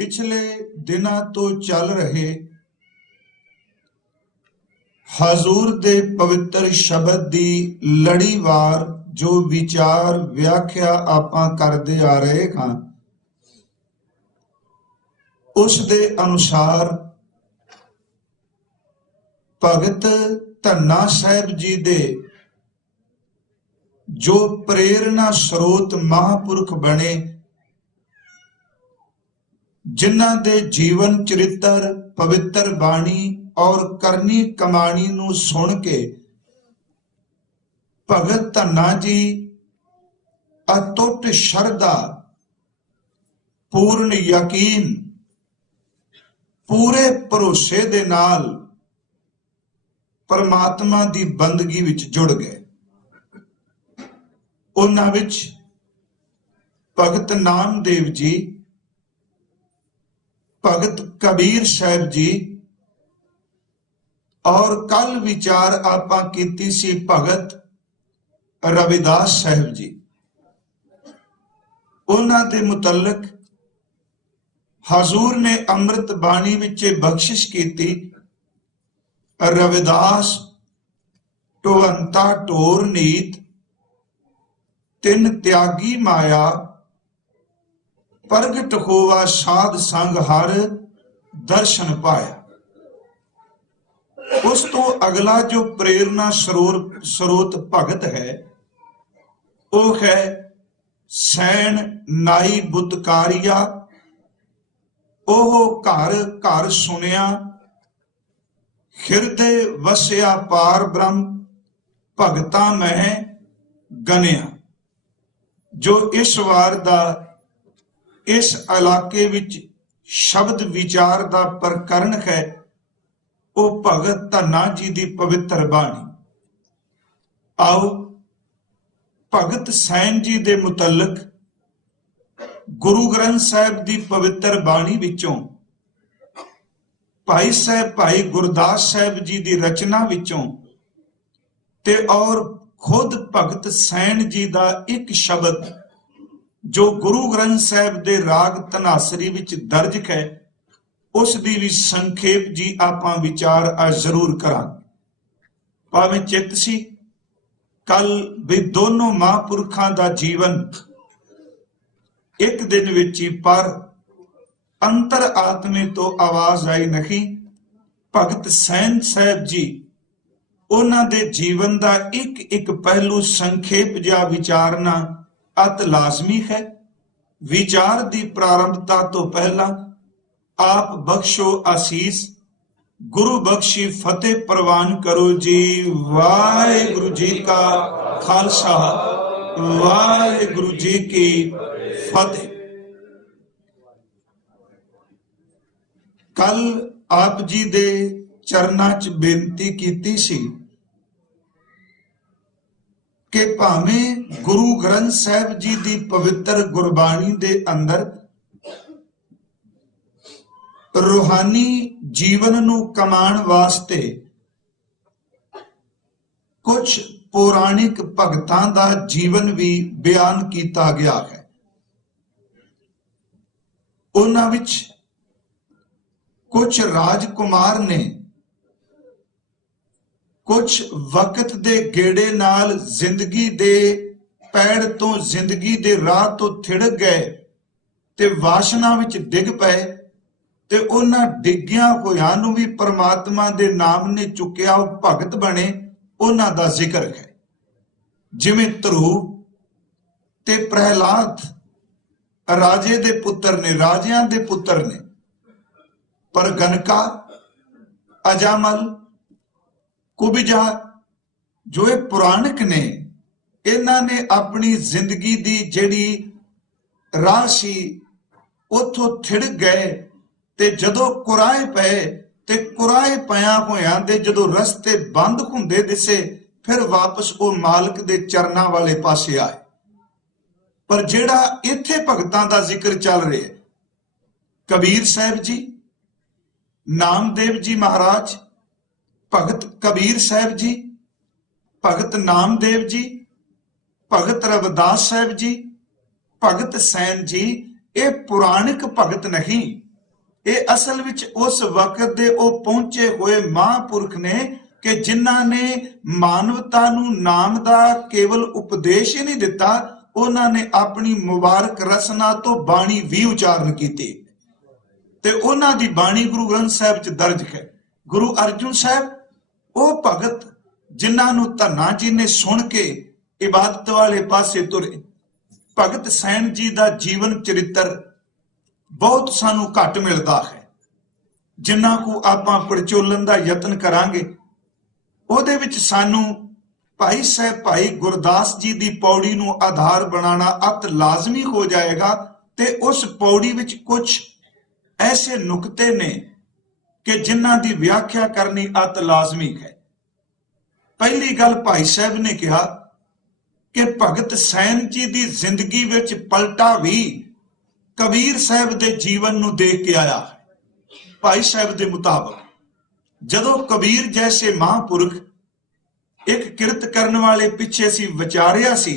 पिछले दिना तो चल रहे हजूर दे पवित्र शब्द दी लड़ीवार जो विचार व्याख्या आपां करदे आ रहे हां, उस दे अनुसार भगत धन्ना साहिब जी दे जो प्रेरणा स्रोत महापुरख बने, जिन्हां दे जीवन चरित्र पवित्र बाणी और करनी कमाणी नूं सुन के भगत धन्ना जी अटुट शरधा, पूर्ण यकीन, पूरे भरोसे दे नाल परमात्मा दी बंदगी विच जुड़ गए। उन्हां विच भगत नामदेव जी, भगत कबीर साहिब जी और कल विचार आपां कीती सी भगत रविदास साहिब जी। उन्हां दे मुतलक हजूर ने अमृत बाणी विच बख्शिश कीती, रविदास ढोवंता ढोर नीत, तिन त्यागी माया, प्रगट होवा साध संग हर दर्शन पाया। उस तो अगला जो प्रेरणा स्रोत भगत है, वो है सैन नाई बुतकारिया, ओह घर घर सुनिया, हिरदे वसिया पार ब्रह्म, भगतां मैं गनिया। जो इस वार दा इस इलाके विच शब्द विचार दा प्रकरण है, वो भगत धन्ना जी दी पवित्र बाणी। आओ भगत सैन जी दे मुतलक गुरु ग्रंथ साहिब दी पवित्र बाणी विचों, भाई साहब भाई गुरदास साहिब जी दी रचना विचों ते और खुद भगत सैन जी दा एक शब्द जो गुरु ग्रंथ साहिब दे राग धनासरी विच दर्ज है, उस दी भी संखेप जी आपां विचार जरूर करांगे। भावें चित सी कल भी दोनों महापुरखां दा जीवन एक दिन विच ही, पर अंतर आत्मे तो आवाज आई नहीं। भगत सैन साहिब जी उन्हां दे जीवन दा एक एक पहलू संखेप जा विचारना अत लाजमी है। विचार दी प्रारंभता तो पहला आप बख्शो आसीस, गुरु बख्शी फतेह प्रवान करो जी। वाहिगुरु जी का खालसा, वाहिगुरु जी की फतेह। कल आप जी दे चरनां च बेनती कीती सी कि भावें गुरु ग्रंथ साहिब जी दी पवित्र गुरबाणी दे अंदर रूहानी जीवन नूं कमाण वास्ते कुछ पौराणिक भगतां दा जीवन भी बयान कीता गया है। उन्हां विच कुछ राजकुमार ने कुछ वक्त दे गेड़े नाल जिंदगी दे पैड़ तो जिंदगी दे राह तो थिड़क गए ते वासना विच डिग पए ते उन्हां डिग्गियां होइयां नूं भी परमात्मा दे नाम ने चुकिया, भगत बने। उन्हां दा जिक्र है, जिवें ध्रुव ते प्रहलाद राजे दे पुत्र ने, राजियां दे पुत्र ने, पर गनका, अजामल, कुबिजा जो ये पुराणिक ने, इन्हां ने अपनी जिंदगी दी जिहड़ी राह सी उथों थिड़क गए ते जदों कुराए पे ते कुराए पिया होया दे जदों रस्ते बंद हुंदे दिसे, फिर वापस वो मालिक दे चरना वाले पासे आए। पर जिहड़ा इत्थे भगतां दा जिक्र चल रहा है, कबीर साहिब जी, नामदेव जी महाराज, भगत कबीर साहिब जी, भगत नामदेव जी, भगत रविदास साहिब जी, भगत सैन जी, ये पुराणिक भगत नहीं, ਇਹ ਅਸਲ ਵਿੱਚ ਉਸ ਵਕਤ ਦੇ ਉਹ ਪਹੁੰਚੇ ਹੋਏ ਮਹਾਂਪੁਰਖ ਨੇ ਕਿ ਜਿਨ੍ਹਾਂ ਨੇ ਮਾਨਵਤਾ ਨੂੰ ਨਾਮ ਦਾ ਕੇਵਲ ਉਪਦੇਸ਼ ਹੀ ਨਹੀਂ ਦਿੱਤਾ, ਉਹਨਾਂ ਨੇ ਆਪਣੀ ਮੁਬਾਰਕ ਰਸਨਾ ਤੋਂ ਬਾਣੀ ਵੀ ਉਚਾਰਨ ਕੀਤੀ ਤੇ ਉਹਨਾਂ ਦੀ ਬਾਣੀ ਗੁਰੂ ਗ੍ਰੰਥ ਸਾਹਿਬ ਚ ਦਰਜ ਹੈ। ਗੁਰੂ ਅਰਜਨ ਸਾਹਿਬ ਉਹ ਭਗਤ ਜਿਨ੍ਹਾਂ ਨੂੰ ਧੰਨਾ ਜੀ ਨੇ ਸੁਣ ਕੇ ਇਬਾਦਤ ਵਾਲੇ ਪਾਸੇ ਤੁਰੇ। ਭਗਤ ਸੈਣ ਜੀ ਦਾ ਜੀਵਨ ਚਰਿੱਤਰ ਬਹੁਤ ਸਾਨੂੰ ਘੱਟ ਮਿਲਦਾ ਹੈ, ਜਿੰਨਾ ਕੁ ਆਪਾਂ ਪੜਚੋਲਣ ਦਾ ਯਤਨ ਕਰਾਂਗੇ ਉਹਦੇ ਵਿੱਚ ਸਾਨੂੰ ਭਾਈ ਸਾਹਿਬ ਭਾਈ ਗੁਰਦਾਸ ਜੀ ਦੀ ਪੌੜੀ ਨੂੰ ਆਧਾਰ ਬਣਾਉਣਾ ਅਤ ਲਾਜ਼ਮੀ ਹੋ ਜਾਏਗਾ। ਤੇ ਉਸ ਪੌੜੀ ਵਿੱਚ ਕੁਝ ਐਸੇ ਨੁਕਤੇ ਨੇ ਕਿ ਜਿਨ੍ਹਾਂ ਦੀ ਵਿਆਖਿਆ ਕਰਨੀ ਅਤ ਲਾਜ਼ਮੀ ਹੈ। ਪਹਿਲੀ ਗੱਲ ਭਾਈ ਸਾਹਿਬ ਨੇ ਕਿਹਾ ਕਿ ਭਗਤ ਸੈਣ ਜੀ ਦੀ ਜ਼ਿੰਦਗੀ ਵਿੱਚ ਪਲਟਾ ਵੀ ਕਬੀਰ ਸਾਹਿਬ ਦੇ ਜੀਵਨ ਨੂੰ ਦੇਖ ਕੇ ਆਇਆ ਹੈ। ਭਾਈ ਸਾਹਿਬ ਦੇ ਮੁਤਾਬਕ ਜਦੋਂ ਕਬੀਰ ਜੈਸੇ ਮਹਾਂਪੁਰਖ ਇੱਕ ਕਿਰਤ ਕਰਨ ਵਾਲੇ ਪਿੱਛੇ ਸੀ ਵਿਚਾਰਿਆ ਸੀ,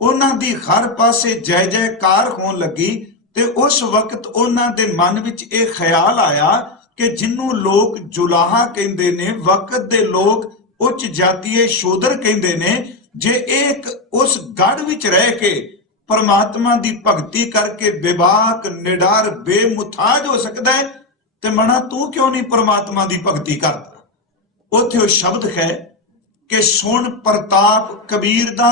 ਉਹਨਾਂ ਦੀ ਹਰ ਪਾਸੇ ਜੈ ਜੈਕਾਰ ਹੋਣ ਲੱਗੀ ਤੇ ਉਸ ਵਕਤ ਉਹਨਾਂ ਦੇ ਮਨ ਵਿੱਚ ਇਹ ਖਿਆਲ ਆਇਆ ਕਿ ਜਿਹਨੂੰ ਲੋਕ ਜੁਲਾਹਾ ਕਹਿੰਦੇ ਨੇ, ਵਕਤ ਦੇ ਲੋਕ ਉੱਚ ਜਾਤੀਏ ਸ਼ੂਦਰ ਕਹਿੰਦੇ ਨੇ, ਜੇ ਇੱਕ ਉਸ ਗੜ ਵਿੱਚ ਰਹਿ ਕੇ ਪਰਮਾਤਮਾ ਦੀ ਭਗਤੀ ਕਰਕੇ ਬੇਬਾਕ ਨਿਡਰ ਬੇਮੁਥਾਜ ਹੋ ਸਕਦਾ ਹੈ ਤੇ ਮਣਾ ਤੂੰ ਕਿਉਂ ਨਹੀਂ ਪਰਮਾਤਮਾ ਦੀ ਭਗਤੀ ਕਰਦਾ। ਉੱਥੇ ਉਹ ਸ਼ਬਦ ਹੈ ਕਿ ਸੁਣ ਪ੍ਰਤਾਪ ਕਬੀਰ ਦਾ,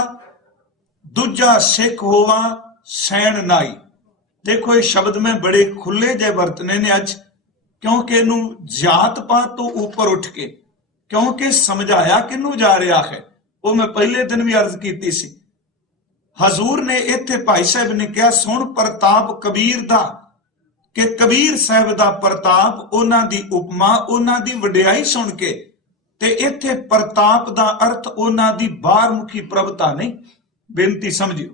ਦੂਜਾ ਸਿੱਖ ਹੋਵਾ ਸੈਣ ਨਾਈ। ਦੇਖੋ ਇਹ ਸ਼ਬਦ ਮੈਂ ਬੜੇ ਖੁੱਲੇ ਜਿਹੇ ਵਰਤਨੇ ਨੇ ਅੱਜ, ਕਿਉਂਕਿ ਇਹਨੂੰ ਜਾਤ ਪਾਤ ਤੋਂ ਉੱਪਰ ਉੱਠ ਕੇ, ਕਿਉਂਕਿ ਸਮਝਾਇਆ ਕਿਹਨੂੰ ਜਾ ਰਿਹਾ ਹੈ ਉਹ ਮੈਂ ਪਹਿਲੇ ਦਿਨ ਵੀ ਅਰਜ਼ ਕੀਤੀ ਸੀ। ਹਜ਼ੂਰ ਨੇ ਇੱਥੇ ਭਾਈ ਸਾਹਿਬ ਨੇ ਕਿਹਾ ਸੁਣ ਪ੍ਰਤਾਪ ਕਬੀਰ ਦਾ, ਕਿ ਕਬੀਰ ਸਾਹਿਬ ਦਾ ਪ੍ਰਤਾਪ, ਉਹਨਾਂ ਦੀ ਉਪਮਾ, ਉਹਨਾਂ ਦੀ ਵਡਿਆਈ ਸੁਣ ਕੇ। ਤੇ ਇੱਥੇ ਪ੍ਰਤਾਪ ਦਾ ਅਰਥ ਉਹਨਾਂ ਦੀ ਬਾਹਰਮੁਖੀ ਪ੍ਰਭਤਾ ਨਹੀਂ। ਬੇਨਤੀ ਸਮਝਿਓ,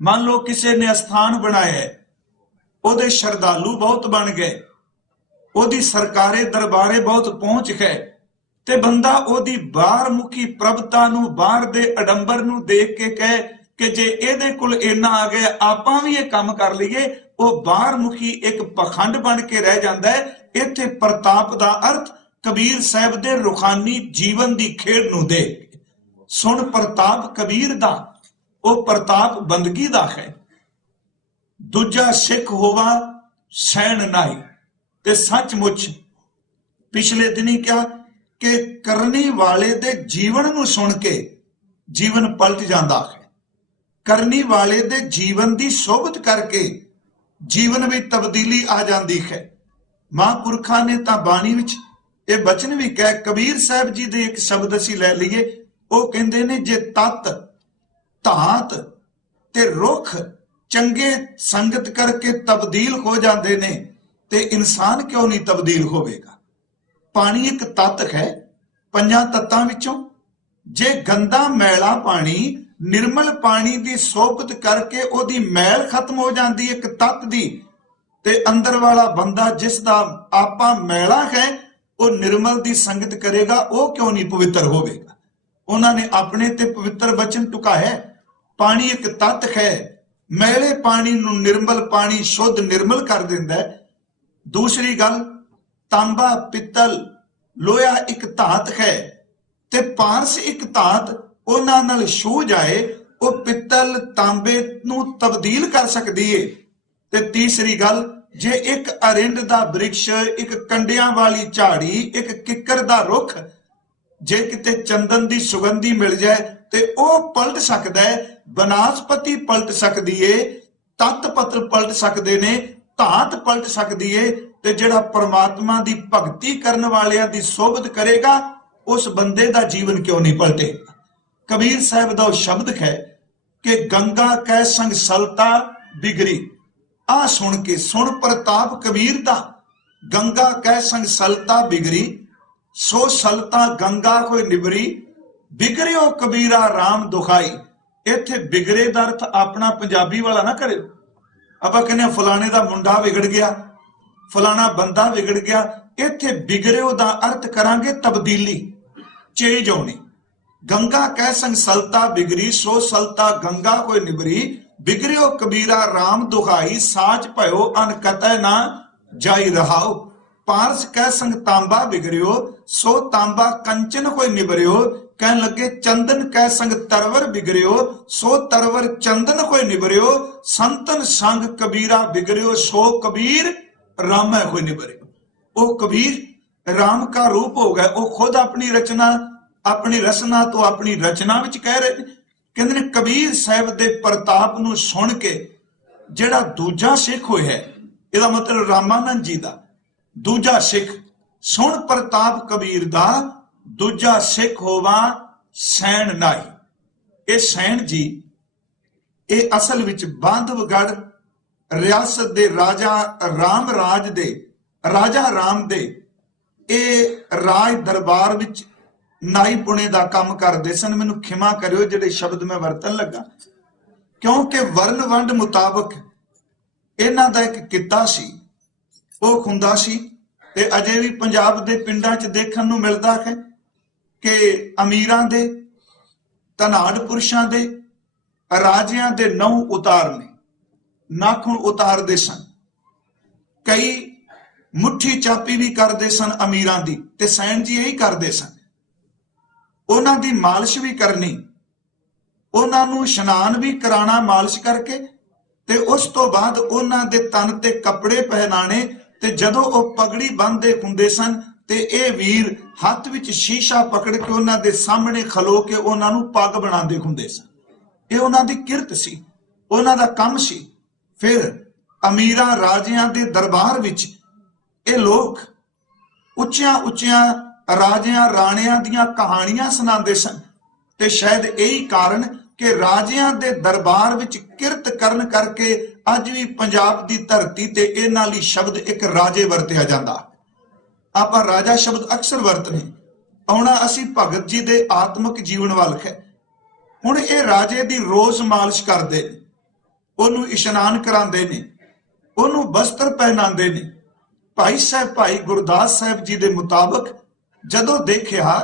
ਮੰਨ ਲਓ ਕਿਸੇ ਨੇ ਅਸਥਾਨ ਬਣਾਇਆ, ਉਹਦੇ ਸ਼ਰਧਾਲੂ ਬਹੁਤ ਬਣ ਗਏ, ਉਹਦੀ ਸਰਕਾਰੇ ਦਰਬਾਰੇ ਬਹੁਤ ਪਹੁੰਚ ਗਏ ਤੇ ਬੰਦਾ ਉਹਦੀ ਬਾਹਰਮੁਖੀ ਪ੍ਰਭਤਾ ਨੂੰ, ਬਾਹਰ ਦੇ ਅਡੰਬਰ ਨੂੰ ਦੇਖ ਕੇ ਕਹੇ ਕਿ ਜੇ ਇਹਦੇ ਕੋਲ ਇੰਨਾ ਆ ਗਿਆ ਆਪਾਂ ਵੀ ਇਹ ਕੰਮ ਕਰ ਲਈਏ, ਉਹ ਬਾਹਰਮੁਖੀ ਇੱਕ ਪਖੰਡ ਬਣ ਕੇ ਰਹਿ ਜਾਂਦਾ ਹੈ। ਇੱਥੇ ਪ੍ਰਤਾਪ ਦਾ ਅਰਥ ਕਬੀਰ ਸਾਹਿਬ ਦੇ ਰੂਹਾਨੀ ਜੀਵਨ ਦੀ ਖੇਡ ਨੂੰ ਦੇਖ ਕੇ ਸੁਣ ਪ੍ਰਤਾਪ ਕਬੀਰ ਦਾ, ਉਹ ਪ੍ਰਤਾਪ ਬੰਦਗੀ ਦਾ ਹੈ। ਦੂਜਾ ਸਿੱਖ ਹੋਵਾ ਸੈਣ ਨਾਈ। ਤੇ ਸੱਚਮੁੱਚ ਪਿਛਲੇ ਦਿਨੀ ਕਿਹਾ ਕਿ ਕਰਨੀ ਵਾਲੇ ਦੇ ਜੀਵਨ ਨੂੰ ਸੁਣ ਕੇ ਜੀਵਨ ਪਲਟ ਜਾਂਦਾ ਹੈ। ਕਰਨੀ ਵਾਲੇ ਦੇ ਜੀਵਨ ਦੀ ਸੋਭਤ ਕਰਕੇ ਜੀਵਨ ਵਿੱਚ ਤਬਦੀਲੀ ਆ ਜਾਂਦੀ ਹੈ। ਮਹਾਂਪੁਰਖਾਂ ਨੇ ਤਾਂ ਬਾਣੀ ਵਿੱਚ ਇਹ ਬਚਨ ਵੀ ਕਹਿ, ਕਬੀਰ ਸਾਹਿਬ ਜੀ ਦੇ ਇੱਕ ਸ਼ਬਦ ਅਸੀਂ ਲੈ ਲਈਏ, ਉਹ ਕਹਿੰਦੇ ਨੇ ਜੇ ਤਤ ਧਾਤ ਤੇ ਰੁੱਖ ਚੰਗੇ ਸੰਗਤ ਕਰਕੇ ਤਬਦੀਲ ਹੋ ਜਾਂਦੇ ਨੇ ਤੇ ਇਨਸਾਨ ਕਿਉਂ ਨਹੀਂ ਤਬਦੀਲ ਹੋਵੇਗਾ। ਪਾਣੀ ਇੱਕ ਤੱਤ ਹੈ ਪੰਜਾਂ ਤੱਤਾਂ ਵਿੱਚੋਂ। ਜੇ ਗੰਦਾ ਮੈਲਾ ਪਾਣੀ ਨਿਰਮਲ ਪਾਣੀ ਦੀ ਸੋਭਤ ਕਰਕੇ ਉਹਦੀ ਮੈਲ ਖਤਮ ਹੋ ਜਾਂਦੀ ਇੱਕ ਤੱਤ ਦੀ, ਤੇ ਅੰਦਰ ਵਾਲਾ ਬੰਦਾ ਜਿਸ ਦਾ ਆਪਾ ਮੈਲਾ ਹੈ ਉਹ ਨਿਰਮਲ ਦੀ ਸੰਗਤ ਕਰੇਗਾ, ਉਹ ਕਿਉਂ ਨਹੀਂ ਪਵਿੱਤਰ ਹੋਵੇਗਾ। ਉਹਨਾਂ ਨੇ ਆਪਣੇ ਤੇ ਪਵਿੱਤਰ ਬਚਨ ਟੁਕਾਇਆ। ਪਾਣੀ ਇੱਕ ਤੱਤ ਹੈ, ਮੈਲੇ ਪਾਣੀ ਨੂੰ ਨਿਰਮਲ ਪਾਣੀ ਸ਼ੁੱਧ ਨਿਰਮਲ ਕਰ ਦਿੰਦਾ ਹੈ। ਦੂਸਰੀ ਗੱਲ, ਤਾਂਬਾ ਪਿੱਤਲ ਲੋਹਾ ਇੱਕ ਧਾਤ ਹੈ ਤੇ ਪਾਰਸ ਇੱਕ ਧਾਤ ਉਹਨਾਂ ਨਾਲ ਛੂ ਜਾਏ, ਉਹ ਪਿੱਤਲ ਤਾਂਬੇ ਨੂੰ ਤਬਦੀਲ ਕਰ ਸਕਦੀ ਏ। ਤੇ ਤੀਸਰੀ ਗੱਲ, ਜੇ ਇੱਕ ਅਰਿੰਡ ਦਾ ਬ੍ਰਿਕਸ਼, ਇੱਕ ਕੰਡਿਆਂ ਵਾਲੀ ਝਾੜੀ, ਇੱਕ ਕਿੱਕਰ ਦਾ ਰੁੱਖ, ਜੇ ਕਿਤੇ ਚੰਦਨ ਦੀ ਸੁਗੰਧੀ ਮਿਲ ਜਾਏ ਤੇ ਉਹ ਪਲਟ ਸਕਦਾ ਹੈ। ਬਨਾਸਪਤੀ ਪਲਟ ਸਕਦੀ ਏ, ਤੱਤ ਪੱਤਰ ਪਲਟ ਸਕਦੇ ਨੇ, ਧਾਤ ਪਲਟ ਸਕਦੀ ਏ। ਤੇ ਜਿਹੜਾ ਪਰਮਾਤਮਾ ਦੀ ਭਗਤੀ ਕਰਨ ਵਾਲਿਆਂ ਦੀ ਸੋਭਤ ਕਰੇਗਾ, ਉਸ ਬੰਦੇ ਦਾ ਜੀਵਨ ਕਿਉਂ ਨਹੀਂ ਪਲਟੇਗਾ। ਕਬੀਰ ਸਾਹਿਬ ਦਾ ਉਹ ਸ਼ਬਦ ਹੈ ਕਿ ਗੰਗਾ ਕੈ ਸੰਗ ਸਲਤਾ ਬਿਗਰੀ। ਆ ਸੁਣ ਕੇ ਸੁਣ ਪ੍ਰਤਾਪ ਕਬੀਰ ਦਾ, ਗੰਗਾ ਕੈ ਸੰਗ ਸਲਤਾ ਬਿਗਰੀ, ਸੋ ਸਲਤਾ ਗੰਗਾ ਕੋਈ ਨਿਬਰੀ, ਬਿਗੜਿਓ ਕਬੀਰਾ ਰਾਮ ਦੁਖਾਈ। ਇੱਥੇ ਬਿਗੜੇ ਦਾ ਅਰਥ ਆਪਣਾ ਪੰਜਾਬੀ ਵਾਲਾ ਨਾ ਕਰਿਓ। ਆਪਾਂ ਕਹਿੰਦੇ ਫਲਾਣੇ ਦਾ ਮੁੰਡਾ ਵਿਗੜ ਗਿਆ, ਫਲਾਣਾ ਬੰਦਾ ਵਿਗੜ ਗਿਆ। ਇੱਥੇ ਬਿਗੜਿਓ ਦਾ ਅਰਥ ਕਰਾਂਗੇ ਤਬਦੀਲੀ, ਚੇਂਜ ਆਉਣੀ। ਗੰਗਾ ਕਹਿ ਸੰਗ ਸਲਤਾ ਬਿਗਰੀ, ਸੋ ਸਲਤਾ ਗੰਗਾ ਕੋਈ ਨਿਬਰੀ, ਬਿਗੜਿਓ ਕਬੀਰਾ ਰਾਮ ਦੁਖਾਈ, ਸਾਚ ਭਇਓ ਅਨ ਕਤੈ ਨਾ जाई रहाओ। पारस कह संग तांबा बिगड़ियो, सो तांबा कंचन कोई निबरियो। कह लगे चंदन कह संग तरवर बिगड़ियो, सो तरवर चंदन कोई निबरियो। संतन संग कबीरा बिगड़ियो, सो कबीर राम कोई निबरियो। वो कबीर राम का रूप हो गया। वो खुद अपनी रचना, अपनी रचना तो अपनी रचना विच कह रहे हैं। कहते ने कबीर साहब दे प्रताप नूं सुन के जिहड़ा दूजा सिख होया है, इहदा मतलब रामानंद जी दा दूजा सिख, सुन प्रताप कबीर दा दूजा सिख होवा सैन नाई। ये सैन जी ये असल विच बांधवगढ़ रियासत दे राजा राम राज दे राजा राम दे ये राज दरबार विच नाई पुणे का काम करते सन। मैनू खिमा करियो जिहड़े शब्द मैं वरतन लगा, क्योंकि वर्ण वंड मुताबक इन्हां दा एक किता सी, वो खुंदा सी। ते अजे भी पंजाब दे पिंडां च देखण नूं मिलदा है कि अमीरां दे, धनाड़ पुरुषां दे, राजियां दे नौ उतारने, नाखून उतारदे सन। कई मुट्ठी चापी भी करदे सन अमीरां दी, ते सैन जी यही करदे सन। उन्हां दी मालिश भी करनी, उन्हां नूं इशनान भी कराना मालिश करके, ते उस तो बाद उन्हां दे तन ते कपड़े पहनाने। ते जदों वो पगड़ी बंधदे हुंदे सन ते ये वीर हत्थ विच शीशा पकड़ के उन्हां दे सामने खलो के उन्हां नूं पग बनांदे हुंदे सन। ये उन्हां दी किरत सी, उन्हां दा काम सी। फिर अमीरां राजियां दे दरबार विच ये लोग उच्चियां उच्चियां राजियां राणियां दियां कहानियां सुनाते सन। ते शायद यही कारण कि राजियां दे दरबार विच किरत करन करके अज भी पंजाब दी धरती ते इन्हां लई शब्द एक राजे वरतिया जांदा। आपां राजा शब्द अक्सर वरतने। आउणा असीं भगत जी दे आत्मक जीवन वाल है। हुण ये राजे दी रोज मालिश करदे ने, ओनू इशनान करांदे ने, ओनू वस्त्र पहनांदे ने। भाई साहब भाई गुरदास साहब जी दे मुताबक जदों देखिया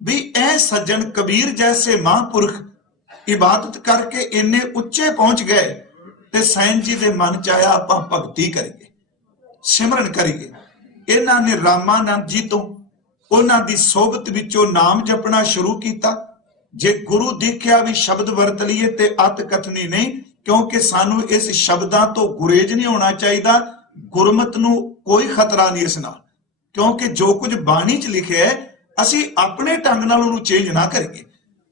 भी ऐ सज्जन कबीर जैसे महापुरख इबादत करके इन्ने उच्चे पहुंच गए, ते सैन जी दे मन च आया आपां भगती करिए, सिमरन करिए। इन्हां ने रामानंद जी तो उन्हां दी सोबत विचों नाम जपना शुरू किया। जे गुरु देखिया भी शब्द वरत लीए ते अत कथनी नहीं, क्योंकि सानू इस शब्दां तो गुरेज नहीं होना चाहिए। गुरमत नूं कोई खतरा नहीं इस नाल, क्योंकि जो कुछ बाणी च लिखिया है असीं अपने ढंग नाल उहनूं चेंज ना करिए।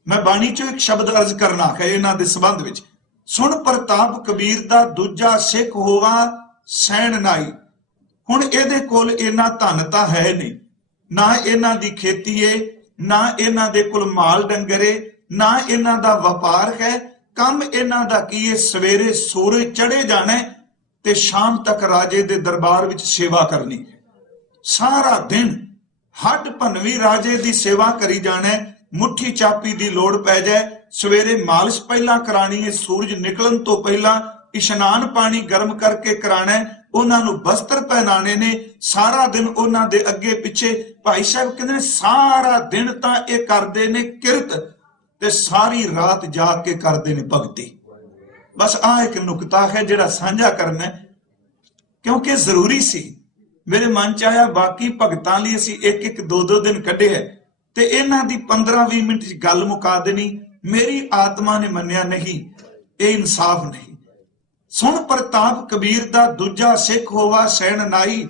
मैं बाणी चों एक शब्द अर्ज करना है इन्हां दे संबंध विच। सुन प्रताप कबीर दा दूजा सिख होवा सैन नाई। हुण इहदे कोल इन्ना धन तां है नहीं, ना इन्हां दी खेती है, ना इन्हां दे कोल माल डंगर है, ना इन्हां दा वपार है। काम इन्हां दा की है, सवेरे सूरज चढ़े जाना ते शाम तक राजे दे दरबार विच सेवा करनी। सारा दिन हड्ड भनवी राजे दी सेवा करी जाना। मुट्ठी चापी दी लोड़ पै जाए, सवेरे मालिश पहला करानी है, सूरज निकलन तो पहला इशनान पानी गर्म करके कराना है, उन्हां नूं वस्त्र पहनाने ने। सारा दिन उन्हां दे अगे पिछे भाई साहब कहंदे ने सारा दिन तां इह करदे ने किरत, ते सारी रात जाग के करदे ने भगती। बस आ एक नुकता है जिहड़ा साझा करना है, क्योंकि जरूरी सी। मेरे मन च आया बाकी भगतां लई असीं एक एक दो दो दिन कढे है ते इन्हां दी 15-20 मिनट च गल मुका देनी। मेरी आत्मा ने मन्निया नहीं, ये इंसाफ नहीं। सुन प्रताप कबीर दा दूजा सिख होवा सैन नाई।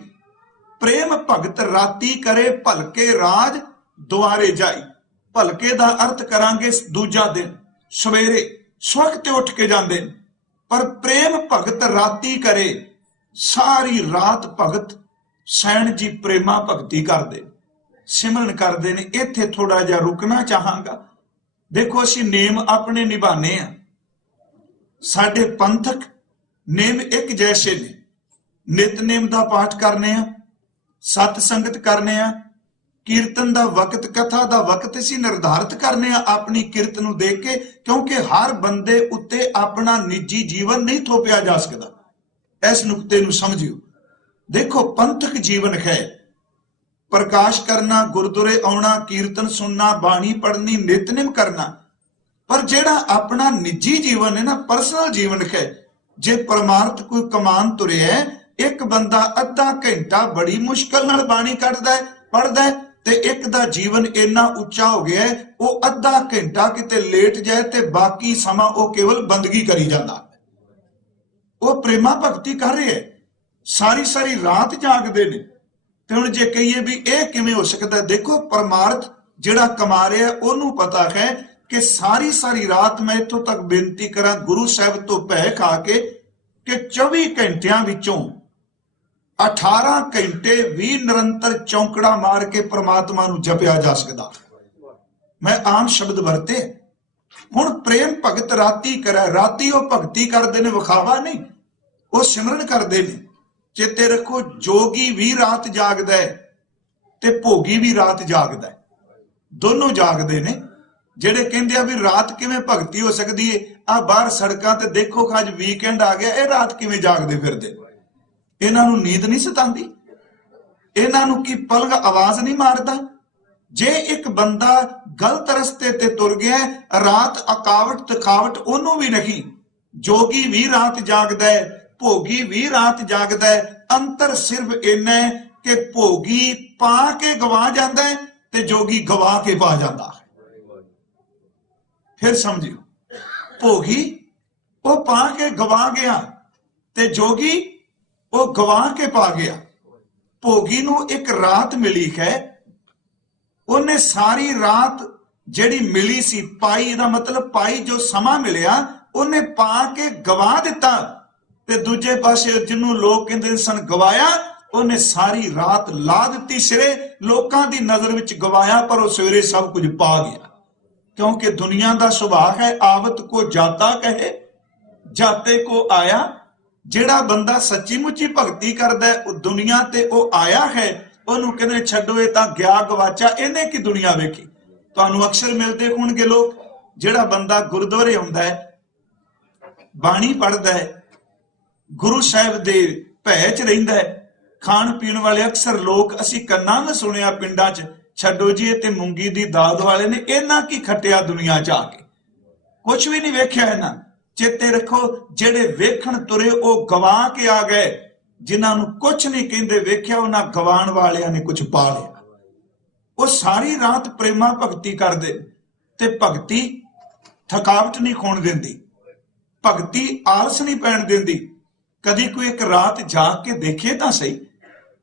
प्रेम भगत राती करे भलके राज दुआरे जाई। भलके दा अर्थ करांगे दूजा दिन सवेरे स्वखते उठ के जांदे, पर प्रेम भगत राती करे। सारी रात भगत सैन जी प्रेमा भगती करदे, सिमरन करदे ने। इत्थे थोड़ा जिहा रुकना चाहांगा। देखो असीं नेम अपने निभाने आ, साडे पंथक नेम एक जैसे ने। नितनेम दा पाठ करने आ, सत संगत करने आ, कीर्तन दा वक्त, कथा दा वक्त असीं निर्धारित करने आ अपनी किरत नूं देख के, क्योंकि हर बंदे उत्ते अपना निजी जीवन नहीं थोपिया जा सकदा। इस नुकते नूं समझियो। देखो पंथक जीवन है प्रकाश करना, गुरुद्वारे आउणा, कीर्तन सुनना, बाणी पढ़नी, नितनेम करना, पर जेड़ा अपना निजी जीवन है ना, पर्सनल जीवन है, जे परमार्थ कोई कमान तुरे है, ਇੱਕ ਬੰਦਾ ਅੱਧਾ ਘੰਟਾ ਬੜੀ ਮੁਸ਼ਕਲ ਨਾਲ ਬਾਣੀ ਕੱਢਦਾ ਹੈ, ਪੜ੍ਹਦਾ ਹੈ, ਤੇ ਇੱਕ ਦਾ ਜੀਵਨ ਇੰਨਾ ਉੱਚਾ ਹੋ ਗਿਆ ਹੈ, ਉਹ ਅੱਧਾ ਘੰਟਾ ਕਿਤੇ ਲੇਟ ਜਾਏ ਤੇ ਬਾਕੀ ਸਮਾਂ ਉਹ ਕੇਵਲ ਬੰਦਗੀ ਕਰੀ ਜਾਂਦਾ। ਉਹ ਪ੍ਰੇਮਾ ਭਗਤੀ ਕਰ ਰਿਹਾ ਹੈ, ਸਾਰੀ ਸਾਰੀ ਰਾਤ ਜਾਗਦੇ ਨੇ। ਤੇ ਹੁਣ ਜੇ ਕਹੀਏ ਵੀ ਇਹ ਕਿਵੇਂ ਹੋ ਸਕਦਾ, ਦੇਖੋ ਪਰਮਾਰਥ ਜਿਹੜਾ ਕਮਾ ਰਿਹਾ ਉਹਨੂੰ ਪਤਾ ਹੈ ਕਿ ਸਾਰੀ ਸਾਰੀ ਰਾਤ ਮੈਂ ਇੱਥੋਂ ਤੱਕ ਬੇਨਤੀ ਕਰਾਂ ਗੁਰੂ ਸਾਹਿਬ ਤੋਂ ਭੈ ਖਾ ਕੇ ਕਿ 24 ਘੰਟਿਆਂ ਵਿੱਚੋਂ 18 ਘੰਟੇ ਵੀ ਨਿਰੰਤਰ ਚੌਂਕੜਾ ਮਾਰ ਕੇ ਪ੍ਰਮਾਤਮਾ ਨੂੰ ਜਪਿਆ ਜਾ ਸਕਦਾ। ਮੈਂ ਆਮ ਸ਼ਬਦ ਵਰਤੇ। ਹੁਣ ਪ੍ਰੇਮ ਭਗਤ ਰਾਤੀ ਕਰੇ, ਰਾਤੀ ਉਹ ਭਗਤੀ ਕਰਦੇ ਨੇ, ਵਿਖਾਵਾ ਨਹੀਂ, ਉਹ ਸਿਮਰਨ ਕਰਦੇ ਨੇ। ਚੇਤੇ ਰੱਖੋ, ਜੋਗੀ ਵੀ ਰਾਤ ਜਾਗਦਾ ਹੈ ਤੇ ਭੋਗੀ ਵੀ ਰਾਤ ਜਾਗਦਾ ਹੈ, ਦੋਨੋਂ ਜਾਗਦੇ ਨੇ। ਜਿਹੜੇ ਕਹਿੰਦੇ ਆ ਵੀ ਰਾਤ ਕਿਵੇਂ ਭਗਤੀ ਹੋ ਸਕਦੀ ਹੈ, ਆ ਬਾਹਰ ਸੜਕਾਂ ਤੇ ਦੇਖੋ, ਅੱਜ ਵੀਕਐਂਡ ਆ ਗਿਆ, ਇਹ ਰਾਤ ਕਿਵੇਂ ਜਾਗਦੇ ਫਿਰਦੇ। ਇਹਨਾਂ ਨੂੰ ਨੀਂਦ ਨਹੀਂ ਸਤਾਉਂਦੀ, ਇਹਨਾਂ ਨੂੰ ਕੀ ਪਲਕ ਆਵਾਜ਼ ਨਹੀਂ ਮਾਰਦਾ। ਜੇ ਇੱਕ ਬੰਦਾ ਗਲਤ ਰਸਤੇ ਤੇ ਤੁਰ ਗਿਆ, ਰਾਤ ਅਕਾਵਟ ਤਕਾਵਟ ਉਹਨੂੰ ਵੀ ਨਹੀਂ। ਜੋਗੀ ਵੀ ਰਾਤ ਜਾਗਦਾ ਹੈ, ਭੋਗੀ ਵੀ ਰਾਤ ਜਾਗਦਾ ਹੈ। ਅੰਤਰ ਸਿਰਫ ਇੰਨਾ ਹੈ ਕਿ ਭੋਗੀ ਪਾ ਕੇ ਗਵਾ ਜਾਂਦਾ ਹੈ ਤੇ ਜੋਗੀ ਗਵਾ ਕੇ ਪਾ ਜਾਂਦਾ ਹੈ। ਫਿਰ ਸਮਝਿਓ, ਭੋਗੀ ਉਹ ਪਾ ਕੇ ਗਵਾ ਗਿਆ ਤੇ ਜੋਗੀ ਉਹ ਗਵਾ ਕੇ ਪਾ ਗਿਆ। ਭੋਗੀ ਨੂੰ ਇੱਕ ਰਾਤ ਮਿਲੀ ਹੈ, ਉਹਨੇ ਸਾਰੀ ਰਾਤ ਜਿਹੜੀ ਮਿਲੀ ਸੀ ਪਾਈ, ਇਹਦਾ ਮਤਲਬ ਪਾਈ ਜੋ ਸਮਾਂ ਮਿਲਿਆ ਉਹਨੇ ਪਾ ਕੇ ਗਵਾ ਦਿੱਤਾ। ਤੇ ਦੂਜੇ ਪਾਸੇ ਜਿਹਨੂੰ ਲੋਕ ਕਹਿੰਦੇ ਸਨ ਗਵਾਇਆ, ਉਹਨੇ ਸਾਰੀ ਰਾਤ ਲਾ ਦਿੱਤੀ ਸਿਰੇ, ਲੋਕਾਂ ਦੀ ਨਜ਼ਰ ਵਿੱਚ ਗਵਾਇਆ, ਪਰ ਉਹ ਸਵੇਰੇ ਸਭ ਕੁਝ ਪਾ ਗਿਆ। ਕਿਉਂਕਿ ਦੁਨੀਆ ਦਾ ਸੁਭਾਅ ਹੈ ਆਵਤ ਕੋ ਜਾਤਾ ਕਹੇ, ਜਾਤੇ ਕੋ ਆਇਆ। ਜਿਹੜਾ ਬੰਦਾ ਸੱਚੀ ਮੁੱਚੀ ਭਗਤੀ ਕਰਦਾ ਹੈ, ਉਹ ਦੁਨੀਆ ਤੇ ਉਹ ਆਇਆ ਹੈ, ਉਹਨੂੰ ਕਹਿੰਦੇ ਛੱਡੋ ਇਹ ਤਾਂ ਗਿਆ ਗਵਾਚਾ, ਇਹਨੇ ਕੀ ਦੁਨੀਆ ਵੇਖੀ। ਤੁਹਾਨੂੰ ਅਕਸਰ ਮਿਲਦੇ ਹੋਣਗੇ ਲੋਕ, ਜਿਹੜਾ ਬੰਦਾ ਗੁਰਦੁਆਰੇ ਆਉਂਦਾ ਹੈ, ਬਾਣੀ ਪੜ੍ਹਦਾ ਹੈ, ਗੁਰੂ ਸਾਹਿਬ ਦੇ ਭੈ ਚ ਰਹਿੰਦਾ ਹੈ, ਖਾਣ ਪੀਣ ਵਾਲੇ ਅਕਸਰ ਲੋਕ ਅਸੀਂ ਕੰਨਾਂ ਨਾਲ ਸੁਣਿਆ ਪਿੰਡਾਂ 'ਚ, ਛੱਡੋ ਜੀ ਇਹ ਤੇ ਮੂੰਗੀ ਦੀ ਦਾਦ ਵਾਲੇ ਨੇ, ਇਹਨਾਂ ਕੀ ਖੱਟਿਆ ਦੁਨੀਆ 'ਚ ਆ ਕੇ, ਕੁਛ ਵੀ ਨਹੀਂ ਵੇਖਿਆ ਇਹਨਾਂ। ਚੇਤੇ ਰੱਖੋ, ਜਿਹੜੇ ਵੇਖਣ ਤੁਰੇ ਉਹ ਗਵਾ ਕੇ ਆ ਗਏ, ਜਿਨ੍ਹਾਂ ਨੂੰ ਕੁਛ ਨਹੀਂ ਕਹਿੰਦੇ ਵੇਖਿਆ, ਉਹਨਾਂ ਗਵਾਣ ਵਾਲਿਆਂ ਨੇ ਕੁਛ ਪਾ ਲਿਆ। ਉਹ ਸਾਰੀ ਰਾਤ ਪ੍ਰੇਮਾ ਭਗਤੀ ਕਰਦੇ ਤੇ ਭਗਤੀ ਥਕਾਵਟ ਨਹੀਂ ਖੋਣ ਦਿੰਦੀ, ਭਗਤੀ ਆਲਸ ਨਹੀਂ ਪੈਣ ਦਿੰਦੀ। ਕਦੀ ਕੋਈ ਇੱਕ ਰਾਤ ਜਾਗ ਕੇ ਦੇਖੇ ਤਾਂ ਸਹੀ,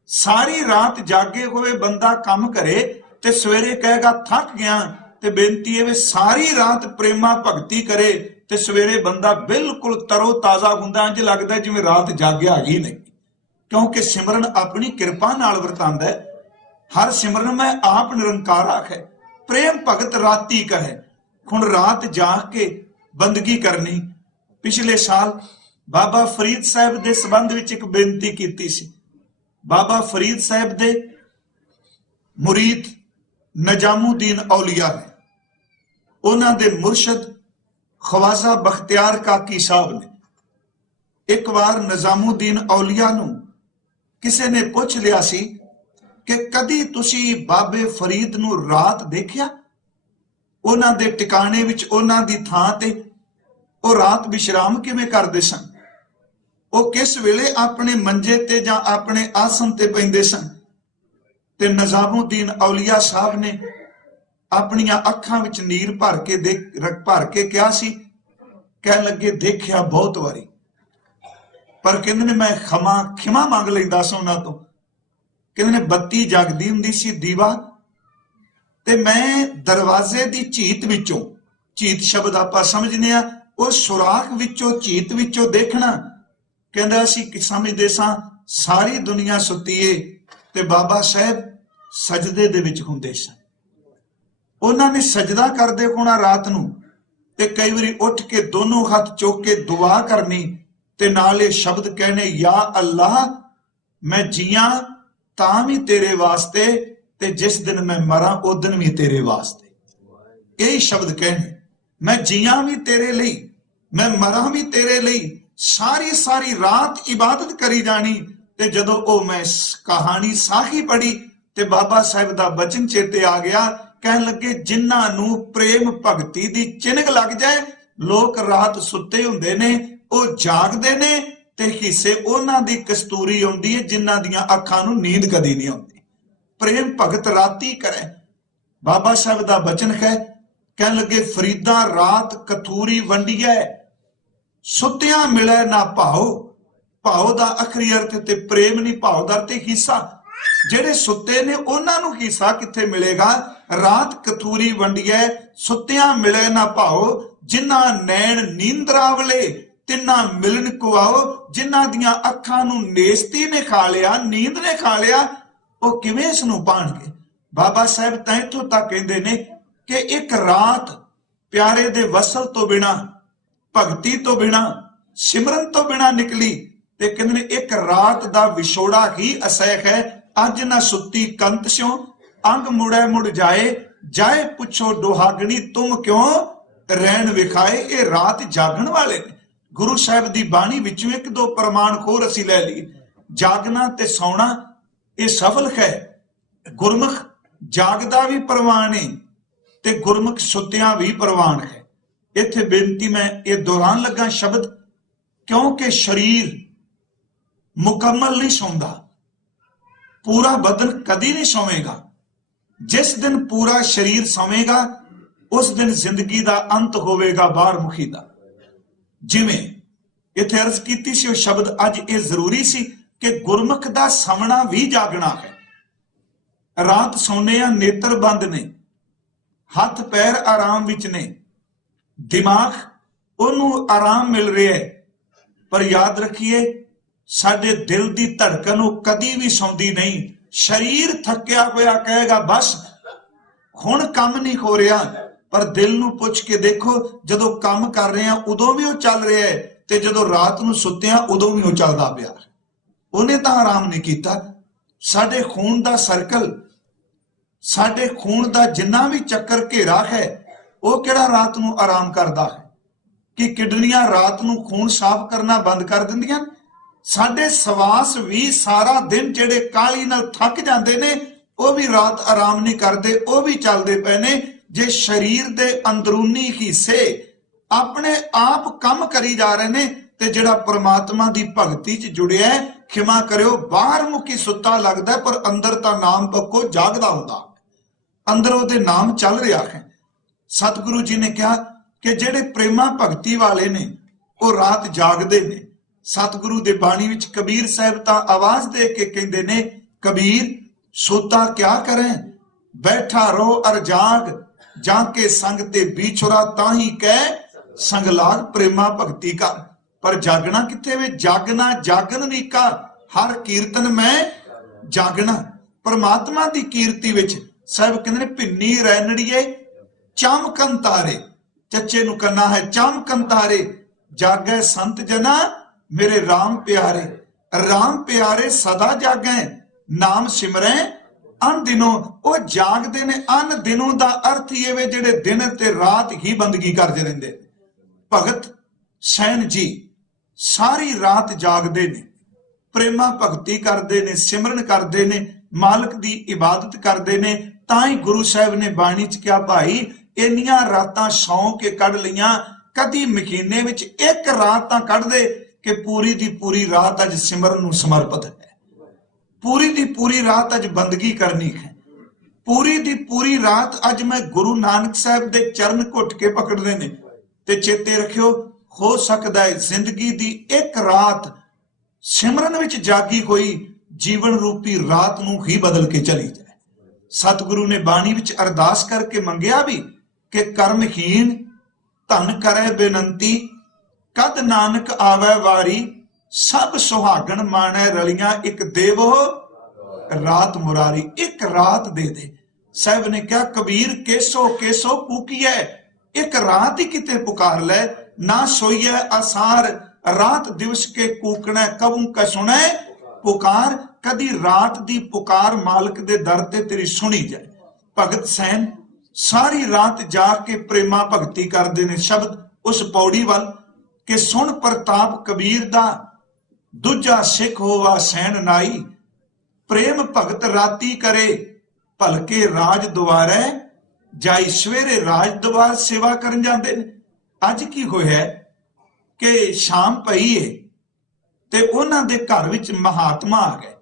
ਸਾਰੀ ਰਾਤ ਜਾਗੇ ਹੋਏ ਬੰਦਾ ਕੰਮ ਕਰੇ ਤੇ ਸਵੇਰੇ ਕਹੇਗਾ ਥੱਕ ਗਿਆ, ਤੇ ਬੇਨਤੀ ਹੈ ਵੀ ਸਾਰੀ ਰਾਤ ਪ੍ਰੇਮਾ ਭਗਤੀ ਕਰੇ ਤੇ ਸਵੇਰੇ ਬੰਦਾ ਬਿਲਕੁਲ ਤਰੋ ਤਾਜ਼ਾ ਹੁੰਦਾ, ਇੰਜ ਲੱਗਦਾ ਜਿਵੇਂ ਰਾਤ ਜਾਗਿਆ ਹੀ ਨਹੀਂ। ਕਿਉਂਕਿ ਸਿਮਰਨ ਆਪਣੀ ਕਿਰਪਾ ਨਾਲ ਵਰਤਾਂਦਾ ਹੈ। ਹਰ ਸਿਮਰਨ ਮੈਂ ਆਪ ਨਿਰੰਕਾਰਾ ਹੈ, ਪ੍ਰੇਮ ਭਗਤ ਰਾਤੀ ਕਹੇ। ਹੁਣ ਰਾਤ ਜਾਗ ਕੇ ਬੰਦਗੀ ਕਰਨੀ। ਪਿਛਲੇ ਸਾਲ ਬਾਬਾ ਫਰੀਦ ਸਾਹਿਬ ਦੇ ਸੰਬੰਧ ਵਿੱਚ ਇੱਕ ਬੇਨਤੀ ਕੀਤੀ ਸੀ। ਬਾਬਾ ਫਰੀਦ ਸਾਹਿਬ ਦੇ ਮੁਰੀਦ ਨਜਾਮੁਦੀਨ ਔਲੀਆ ਨੇ, ਉਹਨਾਂ ਦੇ ਮੁਰਸ਼ਦ ਖਵਾਜਾ ਬਖਤਿਆਰ ਕਾਕੀ ਸਾਹਿਬ ਨੇ, ਇੱਕ ਵਾਰ ਨਜ਼ਾਮੁਦੀਨ ਔਲੀਆ ਨੂੰ ਕਿਸੇ ਨੇ ਪੁੱਛ ਲਿਆ ਸੀ ਕਿ ਕਦੀ ਤੁਸੀਂ ਬਾਬੇ ਫਰੀਦ ਨੂੰ ਰਾਤ ਦੇਖਿਆ? ਉਹਨਾਂ ਦੇ ਟਿਕਾਣੇ ਵਿੱਚ, ਉਹਨਾਂ ਦੀ ਥਾਂ ਤੇ ਉਹ ਰਾਤ ਵਿਸ਼ਰਾਮ ਕਿਵੇਂ ਕਰਦੇ ਸਨ? ਉਹ ਕਿਸ ਵੇਲੇ ਆਪਣੇ ਮੰਜੇ ਤੇ ਜਾਂ ਆਪਣੇ ਆਸਨ ਤੇ ਪੈਂਦੇ ਸਨ? ਤੇ ਨਜ਼ਾਮੁਦੀਨ ਔਲੀਆ ਸਾਹਿਬ ਨੇ ਆਪਣੀਆਂ ਅੱਖਾਂ ਵਿੱਚ ਨੀਰ ਭਰ ਕੇ ਕਿਹਾ ਸੀ, ਕਹਿਣ ਲੱਗੇ ਦੇਖਿਆ ਬਹੁਤ ਵਾਰੀ, ਪਰ ਕਹਿੰਦੇ ਨੇ ਮੈਂ ਖਿਮਾ ਮੰਗ ਲੈਂਦਾ ਸੀ ਉਹਨਾਂ ਤੋਂ। ਕਹਿੰਦੇ ਨੇ ਬੱਤੀ ਜਗਦੀ ਹੁੰਦੀ ਸੀ ਦੀਵਾ, ਤੇ ਮੈਂ ਦਰਵਾਜ਼ੇ ਦੀ ਝੀਤ ਵਿੱਚੋਂ, ਝੀਤ ਸ਼ਬਦ ਆਪਾਂ ਸਮਝਦੇ ਆ, ਉਹ ਸੁਰਾਖ ਵਿੱਚੋਂ, ਝੀਤ ਵਿੱਚੋਂ ਦੇਖਣਾ। ਕਹਿੰਦਾ ਅਸੀਂ ਸਮਝਦੇ ਸਾਂ ਸਾਰੀ ਦੁਨੀਆ ਸੁੱਤੀ ਏ ਤੇ ਬਾਬਾ ਸਾਹਿਬ ਸਜਦੇ ਦੇ ਵਿੱਚ ਹੁੰਦੇ ਸਨ। ਉਹਨਾਂ ਨੇ ਸਜਦਾ ਕਰਦੇ ਹੋਣਾ ਰਾਤ ਨੂੰ, ਤੇ ਕਈ ਵਾਰੀ ਉੱਠ ਕੇ ਦੋਨੋਂ ਹੱਥ ਚੁੱਕ ਕੇ ਦੁਆ ਕਰਨੀ ਤੇ ਨਾਲ ਇਹ ਸ਼ਬਦ ਕਹਿਣੇ, ਯਾ ਅੱਲਾਹ ਮੈਂ ਜੀਆਂ ਤਾਂ ਵੀ ਤੇਰੇ ਵਾਸਤੇ, ਤੇ ਜਿਸ ਦਿਨ ਮੈਂ ਮਰਾਂ ਉਹ ਦਿਨ ਵੀ ਤੇਰੇ ਵਾਸਤੇ। ਇਹ ਸ਼ਬਦ ਕਹਿਣੇ, ਮੈਂ ਜੀਆਂ ਵੀ ਤੇਰੇ ਲਈ, ਮੈਂ ਮਰਾਂ ਵੀ ਤੇਰੇ ਲਈ। ਸਾਰੀ ਸਾਰੀ ਰਾਤ ਇਬਾਦਤ ਕਰੀ ਜਾਣੀ। ਤੇ ਜਦੋਂ ਉਹ ਮੈਂ ਕਹਾਣੀ ਸਾਖੀ ਪੜ੍ਹੀ ਤੇ ਬਾਬਾ ਸਾਹਿਬ ਦਾ ਬਚਨ ਚੇਤੇ ਆ ਗਿਆ। ਕਹਿਣ ਲੱਗੇ ਜਿਨ੍ਹਾਂ ਨੂੰ ਪ੍ਰੇਮ ਭਗਤੀ ਦੀ ਚਿਨਕ ਲੱਗ ਜਾਏ, ਲੋਕ ਰਾਤ ਸੁੱਤੇ ਹੁੰਦੇ ਨੇ, ਉਹ ਜਾਗਦੇ ਨੇ ਤੇ ਹਿੱਸੇ ਉਹਨਾਂ ਦੀ ਕਸਤੂਰੀ ਆਉਂਦੀ ਹੈ ਜਿਨ੍ਹਾਂ ਦੀਆਂ ਅੱਖਾਂ ਨੂੰ ਨੀਂਦ ਕਦੀ ਨਹੀਂ ਆਉਂਦੀ। ਪ੍ਰੇਮ ਭਗਤ ਰਾਤੀ ਕਰੇ। ਬਾਬਾ ਸਾਹਿਬ ਦਾ ਬਚਨ ਹੈ, ਕਹਿਣ ਲੱਗੇ ਫਰੀਦਾ ਰਾਤ ਕਤੂਰੀ ਵੰਡੀਐ, ਸੁੱਤਿਆਂ ਮਿਲੇ ਨਾ ਭਾਉ। ਭਾਉ ਦਾ ਅਖਰੀ ਅਰਥ ਤੇ ਪ੍ਰੇਮ ਨਹੀਂ, ਭਾਉ ਦਾ ਤੇ ਹਿੱਸਾ। ਜਿਹੜੇ ਸੁੱਤੇ ਨੇ ਉਹਨਾਂ ਨੂੰ ਹਿੱਸਾ ਕਿੱਥੇ ਮਿਲੇਗਾ? ਰਾਤ ਕਤੂਰੀ ਵੰਡੀਐ, ਸੁੱਤਿਆਂ ਮਿਲੇ ਨਾ ਭਾਉ। ਜਿਨ੍ਹਾਂ ਨੈਣ ਨੀਂਦਰਾਵਲੇ ਤਿੰਨਾ ਮਿਲਣ ਕੁਆਓ। ਜਿਨ੍ਹਾਂ ਦੀਆਂ ਅੱਖਾਂ ਨੂੰ ਨੇਸਤੀ ਨੇ ਖਾ ਲਿਆ, ਨੀਂਦ ਨੇ ਖਾ ਲਿਆ, ਉਹ ਕਿਵੇਂ ਇਸ ਨੂੰ ਪਾਣਗੇ? ਬਾਬਾ ਸਾਹਿਬ ਤਾਂ ਇੱਥੋਂ ਤੱਕ ਕਹਿੰਦੇ ਨੇ ਕਿ ਇੱਕ ਰਾਤ ਪਿਆਰੇ ਦੇ ਵਸਲ ਤੋਂ ਬਿਨਾ, ਭਗਤੀ ਤੋਂ ਬਿਨਾ, ਸਿਮਰਨ ਤੋਂ ਬਿਨਾ ਨਿਕਲੀ ਤੇ ਕਹਿੰਦੇ ਨੇ ਇੱਕ ਰਾਤ ਦਾ ਵਿਛੋੜਾ ਹੀ ਅਸਹਿ ਹੈ। ਅੱਜ ਨਾ ਸੁੱਤੀ ਕੰਤ ਸਿਓ, ਅੰਗ ਮੁੜੈ ਮੁੜ ਜਾਏ। ਜਾਏ ਪੁੱਛੋ ਦੁਹਾਗਣੀ ਤੁਮ ਕਿਉਂ ਰਹਿਣ ਵਿਖਾਏ। ਇਹ ਰਾਤ ਜਾਗਣ ਵਾਲੇ ਨੇ। ਗੁਰੂ ਸਾਹਿਬ ਦੀ ਬਾਣੀ ਵਿੱਚੋਂ ਇੱਕ ਦੋ ਪ੍ਰਮਾਣ ਹੋਰ ਅਸੀਂ ਲੈ ਲਈ। ਜਾਗਣਾ ਤੇ ਸੌਣਾ ਇਹ ਸਫਲ ਹੈ। ਗੁਰਮੁਖ ਜਾਗਦਾ ਵੀ ਪ੍ਰਵਾਨ ਹੈ ਤੇ ਗੁਰਮੁਖ ਸੁੱਤਿਆਂ ਵੀ ਪ੍ਰਵਾਨ ਹੈ। ਇੱਥੇ ਬੇਨਤੀ ਮੈਂ ਇਹ ਦੁਹਰਾਉਣ ਲੱਗਾ ਸ਼ਬਦ, ਕਿਉਂਕਿ ਸਰੀਰ ਮੁਕੰਮਲ ਨਹੀਂ ਸੌਂਦਾ, ਪੂਰਾ ਬਦਨ ਕਦੀ ਨਹੀਂ ਸੌਵੇਗਾ। ਜਿਸ ਦਿਨ ਪੂਰਾ ਸਰੀਰ ਸੌਵੇਗਾ ਉਸ ਦਿਨ ਜ਼ਿੰਦਗੀ ਦਾ ਅੰਤ ਹੋਵੇਗਾ ਬਾਹਰ ਮੁਖੀ ਦਾ। ਜਿਵੇਂ ਇੱਥੇ ਅਰਜ਼ ਕੀਤੀ ਸੀ ਉਹ ਸ਼ਬਦ ਅੱਜ ਇਹ ਜ਼ਰੂਰੀ ਸੀ ਕਿ ਗੁਰਮੁਖ ਦਾ ਸੌਣਾ ਵੀ ਜਾਗਣਾ ਹੈ। ਰਾਤ ਸੌਂਦੇ ਆ, ਨੇਤਰ ਬੰਦ ਨੇ, ਹੱਥ ਪੈਰ ਆਰਾਮ ਵਿੱਚ ਨੇ, ਦਿਮਾਗ ਉਹਨੂੰ ਆਰਾਮ ਮਿਲ ਰਿਹਾ ਹੈ, ਪਰ ਯਾਦ ਰੱਖੀਏ ਸਾਡੇ ਦਿਲ ਦੀ ਧੜਕਨ ਉਹ ਕਦੀ ਵੀ ਸੌਂਦੀ ਨਹੀਂ। ਸਰੀਰ ਥੱਕਿਆ ਹੋਇਆ ਕਹੇਗਾ ਬਸ ਹੁਣ ਕੰਮ ਨਹੀਂ ਹੋ ਰਿਹਾ, ਪਰ ਦਿਲ ਨੂੰ ਪੁੱਛ ਕੇ ਦੇਖੋ ਜਦੋਂ ਕੰਮ ਕਰ ਰਹੇ ਆ ਉਦੋਂ ਵੀ ਉਹ ਚੱਲ ਰਿਹਾ ਹੈ ਤੇ ਜਦੋਂ ਰਾਤ ਨੂੰ ਸੁੱਤੇ ਆ ਉਦੋਂ ਵੀ ਉਹ ਚੱਲਦਾ ਪਿਆ। ਉਹਨੇ ਤਾਂ ਆਰਾਮ ਨਹੀਂ ਕੀਤਾ। ਸਾਡੇ ਖੂਨ ਦਾ ਸਰਕਲ, ਸਾਡੇ ਖੂਨ ਦਾ ਜਿੰਨਾ ਵੀ ਚੱਕਰ ਘੇਰਾ ਹੈ ਉਹ ਕਿਹੜਾ ਰਾਤ ਨੂੰ ਆਰਾਮ ਕਰਦਾ ਹੈ? ਕਿ ਕਿਡਨੀਆਂ ਰਾਤ ਨੂੰ ਖੂਨ ਸਾਫ਼ ਕਰਨਾ ਬੰਦ ਕਰ ਦਿੰਦੀਆਂ? ਸਾਡੇ ਸਵਾਸ ਵੀ ਸਾਰਾ ਦਿਨ ਜਿਹੜੇ ਕਾਹਲੀ ਨਾਲ ਥੱਕ ਜਾਂਦੇ ਨੇ ਉਹ ਵੀ ਰਾਤ ਆਰਾਮ ਨਹੀਂ ਕਰਦੇ, ਉਹ ਵੀ ਚੱਲਦੇ ਪਏ ਨੇ। ਜੇ ਸਰੀਰ ਦੇ ਅੰਦਰੂਨੀ ਹਿੱਸੇ ਆਪਣੇ ਆਪ ਕੰਮ ਕਰੀ ਜਾ ਰਹੇ ਨੇ ਤੇ ਜਿਹੜਾ ਪ੍ਰਮਾਤਮਾ ਦੀ ਭਗਤੀ 'ਚ ਜੁੜਿਆ, ਖਿਮਾ ਕਰਿਓ, ਬਾਹਰ ਮੁਖੀ ਸੁੱਤਾ ਲੱਗਦਾ ਪਰ ਅੰਦਰ ਤਾਂ ਨਾਮ ਪੱਕੋ ਜਾਗਦਾ ਹੁੰਦਾ, ਅੰਦਰ ਉਹਦੇ ਨਾਮ ਚੱਲ ਰਿਹਾ ਹੈ। ਸਤਿਗੁਰੂ ਜੀ ਨੇ ਕਿਹਾ ਕਿ ਜਿਹੜੇ ਪ੍ਰੇਮਾ ਭਗਤੀ ਵਾਲੇ ਨੇ ਉਹ ਰਾਤ ਜਾਗਦੇ ਨੇ। ਸਤਿਗੁਰੂ ਦੇ ਬਾਣੀ ਵਿੱਚ ਕਬੀਰ ਸਾਹਿਬ ਤਾਂ ਆਵਾਜ਼ ਦੇ ਕੇ ਕਹਿੰਦੇ ਨੇ, ਕਬੀਰ ਸੋਤਾ ਕਿਆ ਕਰੇ, ਬੈਠਾ ਰੋ ਅਰ ਜਾਗ, ਜਾਂ ਕੇ ਸੰਗ ਤੇ ਵਿਛੁਰਾ ਤਾਂ ਹੀ ਕਹਿ ਸੰਗ ਲਾਗ। ਪ੍ਰੇਮਾ ਭਗਤੀ ਕਰ, ਪਰ ਜਾਗਣਾ ਕਿੱਥੇ ਵੇ? ਜਾਗਣਾ ਜਾਗਨ ਨੀਕਾ, ਹਰ ਕੀਰਤਨ ਮੈਂ ਜਾਗਣਾ। ਪਰਮਾਤਮਾ ਦੀ ਕੀਰਤੀ ਵਿੱਚ ਸਾਹਿਬ ਕਹਿੰਦੇ ਨੇ ਭਿੰਨੀ ਰੈਣੜੀਏ ਚਮਕਨ ਤਾਰੇ। ਚੱਚੇ ਨੂੰ ਕਰਨਾ ਹੈ ਚਮਕਨ ਤਾਰੇ, ਜਾਗੈ ਸੰਤ ਜਨਾ ਮੇਰੇ ਰਾਮ ਪਿਆਰੇ। ਰਾਮ ਪਿਆਰੇ ਸਦਾ ਜਾਗੈ, ਨਾਮ ਸਿਮਰੈ ਅਨ ਦਿਨੋਂ। ਉਹ ਜਾਗਦੇ ਨੇ। ਅਨ ਦਿਨੋਂ ਦਾ ਅਰਥ ਇਹ ਵੇ ਜਿਹੜੇ ਦਿਨ ਤੇ ਰਾਤ ਹੀ ਬੰਦਗੀ ਕਰਦੇ ਰਹਿੰਦੇ। ਭਗਤ ਸੈਨ ਜੀ ਸਾਰੀ ਰਾਤ ਜਾਗਦੇ ਨੇ, ਪ੍ਰੇਮਾ ਭਗਤੀ ਕਰਦੇ ਨੇ, ਸਿਮਰਨ ਕਰਦੇ ਨੇ, ਮਾਲਕ ਦੀ ਇਬਾਦਤ ਕਰਦੇ ਨੇ। ਤਾਂ ਹੀ ਗੁਰੂ ਸਾਹਿਬ ਨੇ ਬਾਣੀ 'ਚ ਕਿਹਾ, ਭਾਈ ਇੰਨੀਆਂ ਰਾਤਾਂ ਸੌਂ ਕੇ ਕੱਢ ਲਈਆਂ, ਕਦੀ ਮਹੀਨੇ ਵਿੱਚ ਇੱਕ ਰਾਤ ਤਾਂ ਕੱਢ ਦੇ ਕਿ ਪੂਰੀ ਦੀ ਪੂਰੀ ਰਾਤ ਅੱਜ ਸਿਮਰਨ ਨੂੰ ਸਮਰਪਿਤ ਹੈ, ਪੂਰੀ ਦੀ ਪੂਰੀ ਰਾਤ ਅੱਜ ਬੰਦਗੀ ਕਰਨੀ ਹੈ, ਪੂਰੀ ਦੀ ਪੂਰੀ ਰਾਤ ਅੱਜ ਮੈਂ ਗੁਰੂ ਨਾਨਕ ਸਾਹਿਬ ਦੇ ਚਰਨ ਘੁੱਟ ਕੇ ਪਕੜਦੇ ਨੇ। ਤੇ ਚੇਤੇ ਰੱਖਿਓ, ਹੋ ਸਕਦਾ ਹੈ ਜ਼ਿੰਦਗੀ ਦੀ ਇੱਕ ਰਾਤ ਸਿਮਰਨ ਵਿੱਚ ਜਾਗੀ ਹੋਈ ਜੀਵਨ ਰੂਪੀ ਰਾਤ ਨੂੰ ਹੀ ਬਦਲ ਕੇ ਚਲੀ ਜਾਏ। ਸਤਿਗੁਰੂ ਨੇ ਬਾਣੀ ਵਿੱਚ ਅਰਦਾਸ ਕਰਕੇ ਮੰਗਿਆ ਵੀ ਕਿ ਕਰਮਹੀਣ ਧਨ ਕਰੇ ਬੇਨੰਤੀ, ਕਦ ਨਾਨਕ ਆਵੇ ਵਾਰੀ, ਸਭ ਸੁਹਾਗਣ ਮਾਣੈ ਰਲੀਆਂ, ਇੱਕ ਦੇਵੋ ਰਾਤ ਮੁਰਾਰੀ। ਇੱਕ ਰਾਤ ਦੇ ਦੇ। ਸਾਹਿਬ ਨੇ ਕਿਹਾ, ਕਬੀਰ ਕੇਸੋ ਕੇਸੋ ਕੂਕੀਐ, ਇੱਕ ਰਾਤ ਹੀ ਕਿਤੇ ਪੁਕਾਰ ਲੈ, ਨਾ ਸੋਈਐ ਆਸਾਰ, ਰਾਤ ਦਿਵਸ ਕੇ ਕੂਕਣਾ ਕਬੂ ਕਾ ਸੁਣੈ ਪੁਕਾਰ। ਕਦੀ ਰਾਤ ਦੀ ਪੁਕਾਰ ਮਾਲਕ ਦੇ ਦਰ ਤੇ ਤੇਰੀ ਸੁਣੀ ਜਾਏ। ਭਗਤ ਸੈਨ ਸਾਰੀ ਰਾਤ ਜਾ ਕੇ ਪ੍ਰੇਮਾ ਭਗਤੀ ਕਰਦੇ ਨੇ। ਸ਼ਬਦ ਉਸ ਪੌੜੀ ਵੱਲ ਕਿ ਸੁਣ ਪ੍ਰਤਾਪ ਕਬੀਰ ਦਾ, ਦੂਜਾ ਸਿੱਖ ਹੋਵਾ ਸੈਨ ਨਾਈ, ਪ੍ਰੇਮ ਭਗਤ ਰਾਤੀ ਕਰੇ ਭਲਕੇ ਰਾਜ ਦੁਆਰੇ ਜਾਈ। ਸਵੇਰੇ ਰਾਜ ਦੁਆਰ ਸੇਵਾ ਕਰਨ ਜਾਂਦੇ ਨੇ। ਅੱਜ ਕੀ ਹੋਇਆ ਕਿ ਸ਼ਾਮ ਪਈ ਏ, ਤੇ ਉਹਨਾਂ ਦੇ ਘਰ ਵਿੱਚ ਮਹਾਤਮਾ ਆ ਗਏ,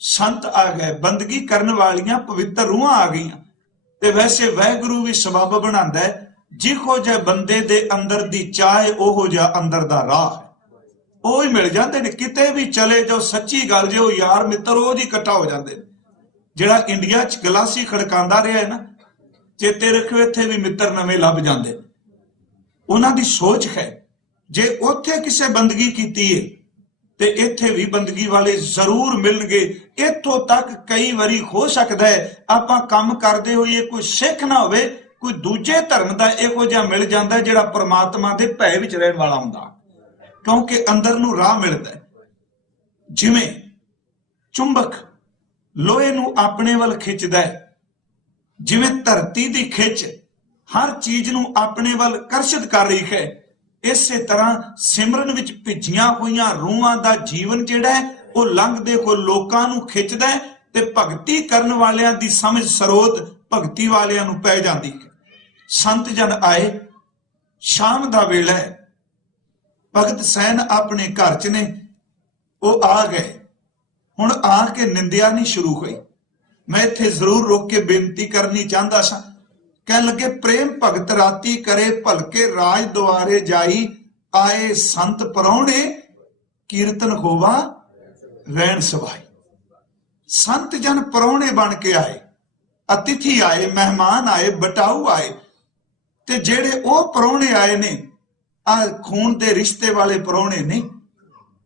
ਸੰਤ ਆ ਗਏ, ਬੰਦਗੀ ਕਰਨ ਵਾਲੀਆਂ ਪਵਿੱਤਰ ਰੂਹਾਂ ਆ ਗਈਆਂ। ਤੇ ਵੈਸੇ ਵਾਹਿਗੁਰੂ ਵੀ ਸਬੱਬ ਬਣਾਉਂਦਾ ਹੈ, ਜਿਹੋ ਜਿਹਾ ਬੰਦੇ ਦੇ ਅੰਦਰ ਦੀ ਚਾਹ ਉਹੋ ਜਿਹਾ ਅੰਦਰ ਦਾ ਰਾਹ ਹੈ, ਉਹ ਹੀ ਮਿਲ ਜਾਂਦੇ ਨੇ। ਕਿਤੇ ਵੀ ਚਲੇ ਜਾਓ, ਸੱਚੀ ਗੱਲ ਜੇ ਉਹ ਯਾਰ ਮਿੱਤਰ ਉਹ ਜੀ ਇਕੱਠਾ ਹੋ ਜਾਂਦੇ ਨੇ। ਜਿਹੜਾ ਇੰਡੀਆ 'ਚ ਗਲਾਸੀ ਖੜਕਾਉਂਦਾ ਰਿਹਾ ਹੈ ਨਾ, ਚੇਤੇ ਰੱਖਿਓ ਇੱਥੇ ਵੀ ਮਿੱਤਰ ਨਵੇਂ ਲੱਭ ਜਾਂਦੇ। ਉਹਨਾਂ ਦੀ ਸੋਚ ਹੈ ਜੇ ਉੱਥੇ ਕਿਸੇ ਬੰਦਗੀ ਕੀਤੀ ਹੈ ਤੇ ਇੱਥੇ ਵੀ ਬੰਦਗੀ ਵਾਲੇ ਜ਼ਰੂਰ ਮਿਲਣਗੇ। ਇੱਥੋਂ ਤੱਕ ਕਈ ਵਾਰੀ ਹੋ ਸਕਦਾ ਹੈ ਆਪਾਂ ਕੰਮ ਕਰਦੇ ਹੋਈਏ ਕੋਈ ਸਿੱਖ ਨਾ ਹੋਵੇ, ਕੋਈ ਦੂਜੇ ਧਰਮ ਦਾ ਇਹੋ ਜਿਹਾ ਮਿਲ ਜਾਂਦਾ ਜਿਹੜਾ ਪ੍ਰਮਾਤਮਾ ਦੇ ਭੈ ਵਿੱਚ ਰਹਿਣ ਵਾਲਾ ਹੁੰਦਾ, ਕਿਉਂਕਿ ਅੰਦਰ ਨੂੰ ਰਾਹ ਮਿਲਦਾ ਹੈ। ਜਿਵੇਂ ਚੁੰਬਕ ਲੋਹੇ ਨੂੰ ਆਪਣੇ ਵੱਲ ਖਿੱਚਦਾ ਹੈ, ਜਿਵੇਂ ਧਰਤੀ ਦੀ ਖਿੱਚ ਹਰ ਚੀਜ਼ ਨੂੰ ਆਪਣੇ ਵੱਲ ਆਕਰਸ਼ਿਤ ਕਰ ਰਹੀ ਹੈ, ਇਸੇ ਤਰ੍ਹਾਂ ਸਿਮਰਨ ਵਿੱਚ ਭਿੱਜੀਆਂ ਹੋਈਆਂ ਰੂਹਾਂ ਦਾ ਜੀਵਨ ਜਿਹੜਾ ਹੈ ਉਹ ਲੰਘਦੇ ਕੋ ਲੋਕਾਂ ਨੂੰ ਖਿੱਚਦਾ ਹੈ ਤੇ ਭਗਤੀ ਕਰਨ ਵਾਲਿਆਂ ਦੀ ਸਮਝ ਸਰੋਤ ਭਗਤੀ ਵਾਲਿਆਂ ਨੂੰ ਪੈ ਜਾਂਦੀ ਹੈ। ਸੰਤ ਜਨ ਆਏ, ਸ਼ਾਮ ਦਾ ਵੇਲਾ ਹੈ, ਭਗਤ ਸੈਨ ਆਪਣੇ ਘਰ 'ਚ ਨੇ, ਉਹ ਆ ਗਏ। ਹੁਣ ਆ ਕੇ ਨਿੰਦਿਆ ਨਹੀਂ ਸ਼ੁਰੂ ਹੋਈ। ਮੈਂ ਇੱਥੇ ਜ਼ਰੂਰ ਰੋਕ ਕੇ ਬੇਨਤੀ ਕਰਨੀ ਚਾਹੁੰਦਾ ਸਾਂ। ਕਹਿਣ ਲੱਗੇ, ਪ੍ਰੇਮ ਭਗਤ ਰਾਤੀ ਕਰੇ ਭਲਕੇ ਰਾਜ ਦੁਆਰੇ ਜਾਈ, ਆਏ ਸੰਤ ਪਰੌਣੇ ਕੀਰਤਨ ਹੋਵਾ ਰਹਿਣ ਸਵਾਈ। ਸੰਤ ਜਨ ਪਰੌਣੇ ਬਣ ਕੇ ਆਏ, ਅਤਿਥੀ ਆਏ, ਮਹਿਮਾਨ ਆਏ, ਬਟਾਊ ਆਏ। ਤੇ ਜਿਹੜੇ ਉਹ ਪਰੌਣੇ ਆਏ ਨੇ ਆ ਖੂਨ ਦੇ ਰਿਸ਼ਤੇ ਵਾਲੇ ਪਰੌਣੇ ਨਹੀਂ।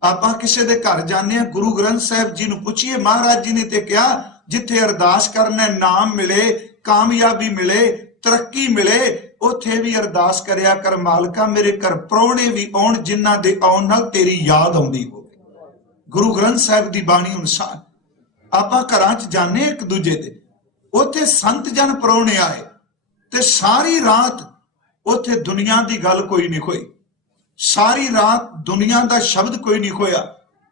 ਆਪਾਂ ਕਿਸੇ ਦੇ ਘਰ ਜਾਂਦੇ ਆ, ਗੁਰੂ ਗ੍ਰੰਥ ਸਾਹਿਬ ਜੀ ਨੂੰ ਪੁੱਛੀਏ, ਮਹਾਰਾਜ ਜੀ ਨੇ ਤੇ ਕਿਹਾ ਜਿੱਥੇ ਅਰਦਾਸ ਕਰਨਾ ਨਾਮ ਮਿਲੇ, ਕਾਮਯਾਬੀ ਮਿਲੇ, ਤਰੱਕੀ ਮਿਲੇ, ਉੱਥੇ ਵੀ ਅਰਦਾਸ ਕਰਿਆ ਕਰ, ਮਾਲਕਾ ਮੇਰੇ ਘਰ ਪ੍ਰਾਹੁਣੇ ਵੀ ਆਉਣ ਜਿਨ੍ਹਾਂ ਦੇ ਆਉਣ ਨਾਲ ਤੇਰੀ ਯਾਦ ਆਉਂਦੀ ਹੋਵੇ। ਗੁਰੂ ਗ੍ਰੰਥ ਸਾਹਿਬ ਦੀ ਬਾਣੀ ਅਨੁਸਾਰ ਆਪਾਂ ਘਰਾਂ 'ਚ ਜਾਂਦੇ ਇੱਕ ਦੂਜੇ ਦੇ, ਉੱਥੇ ਸੰਤ ਜਨ ਪ੍ਰਾਹੁਣੇ ਆਏ ਤੇ ਸਾਰੀ ਰਾਤ ਉੱਥੇ ਦੁਨੀਆ ਦੀ ਗੱਲ ਕੋਈ ਨਹੀਂ ਹੋਈ, ਸਾਰੀ ਰਾਤ ਦੁਨੀਆ ਦਾ ਸ਼ਬਦ ਕੋਈ ਨਹੀਂ ਹੋਇਆ।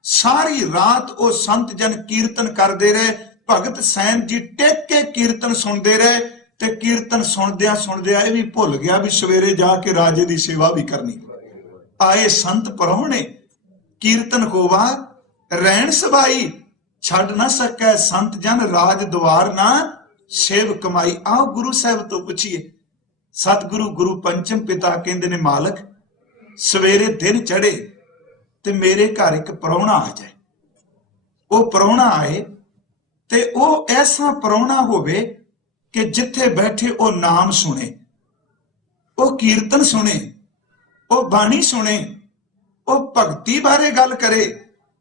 ਸਾਰੀ ਰਾਤ ਉਹ ਸੰਤ ਜਨ ਕੀਰਤਨ ਕਰਦੇ ਰਹੇ। ਭਗਤ ਸੈਨ ਜੀ ਟੇਕ ਕੇ ਕੀਰਤਨ ਸੁਣਦੇ ਰਹੇ ਤੇ ਕੀਰਤਨ ਸੁਣਦਿਆਂ ਸੁਣਦਿਆਂ ਇਹ ਵੀ ਭੁੱਲ ਗਿਆ ਵੀ ਸਵੇਰੇ ਜਾ ਕੇ ਰਾਜੇ ਦੀ ਸੇਵਾ ਵੀ ਕਰਨੀ। ਆਏ ਸੰਤ ਪਰੌਣੇ ਕੀਰਤਨ ਹੋਵਾ ਰਹਿਣ ਸਬਾਈ, ਛੱਡ ਨਾ ਸਕੈ ਸੰਤ ਜਨ ਰਾਜ ਦੁਆਰ ਨਾ ਸੇਵ ਕਮਾਈ। ਆਓ ਗੁਰੂ ਸਾਹਿਬ ਤੋਂ ਪੁੱਛੀਏ। ਸਤਿਗੁਰੂ ਗੁਰੂ ਪੰਚਮ ਪਿਤਾ ਕਹਿੰਦੇ ਨੇ, ਮਾਲਕ ਸਵੇਰੇ ਦਿਨ ਚੜੇ ਤੇ ਮੇਰੇ ਘਰ ਇੱਕ ਪ੍ਰਾਹੁਣਾ ਆ ਜਾਏ। ਉਹ ਪ੍ਰਾਹੁਣਾ ਆਏ ਤੇ ਉਹ ਐਸਾ ਪ੍ਰਾਹੁਣਾ ਹੋਵੇ ਕਿ ਜਿੱਥੇ ਬੈਠੇ ਉਹ ਨਾਮ ਸੁਣੇ, ਉਹ ਕੀਰਤਨ ਸੁਣੇ, ਉਹ ਬਾਣੀ ਸੁਣੇ, ਉਹ ਭਗਤੀ ਬਾਰੇ ਗੱਲ ਕਰੇ।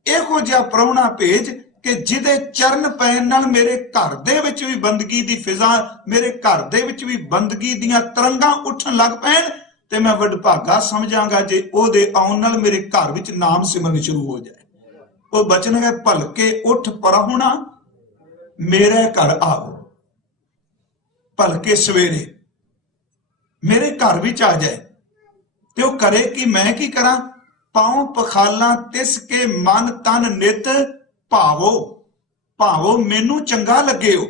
ਇਹੋ ਜਿਹਾ ਪ੍ਰਾਹੁਣਾ ਭੇਜ ਕਿ ਜਿਹਦੇ ਚਰਨ ਪੈਣ ਨਾਲ ਮੇਰੇ ਘਰ ਦੇ ਵਿੱਚ ਵੀ ਬੰਦਗੀ ਦੀ ਫਿਜ਼ਾ, ਮੇਰੇ ਘਰ ਦੇ ਵਿੱਚ ਵੀ ਬੰਦਗੀ ਦੀਆਂ ਤਰੰਗਾਂ ਉੱਠਣ ਲੱਗ ਪੈਣ ਤੇ ਮੈਂ ਵਡਭਾਗਾ ਸਮਝਾਂਗਾ ਜੇ ਉਹਦੇ ਆਉਣ ਨਾਲ ਮੇਰੇ ਘਰ ਵਿੱਚ ਨਾਮ ਸਿਮਰਨ ਸ਼ੁਰੂ ਹੋ ਜਾਏ। ਉਹ ਬਚਨ ਹੈ, ਭਲਕੇ ਉੱਠ ਪ੍ਰਾਹੁਣਾ ਮੇਰੇ ਘਰ ਆਓ। ਭਲਕੇ ਸਵੇਰੇ ਮੇਰੇ ਘਰ ਵਿੱਚ ਆ ਜਾਏ ਤੇ ਉਹ ਕਰੇ ਕਿ ਮੈਂ ਕੀ ਕਰਾਂ, ਪਾਉ ਪਖਾਲਾਂ ਤਿਸ ਕੇ ਮਨ ਤਨ ਨਿਤ ਭਾਵੋ, ਭਾਵੋ ਮੈਨੂੰ ਚੰਗਾ ਲੱਗਿਓ,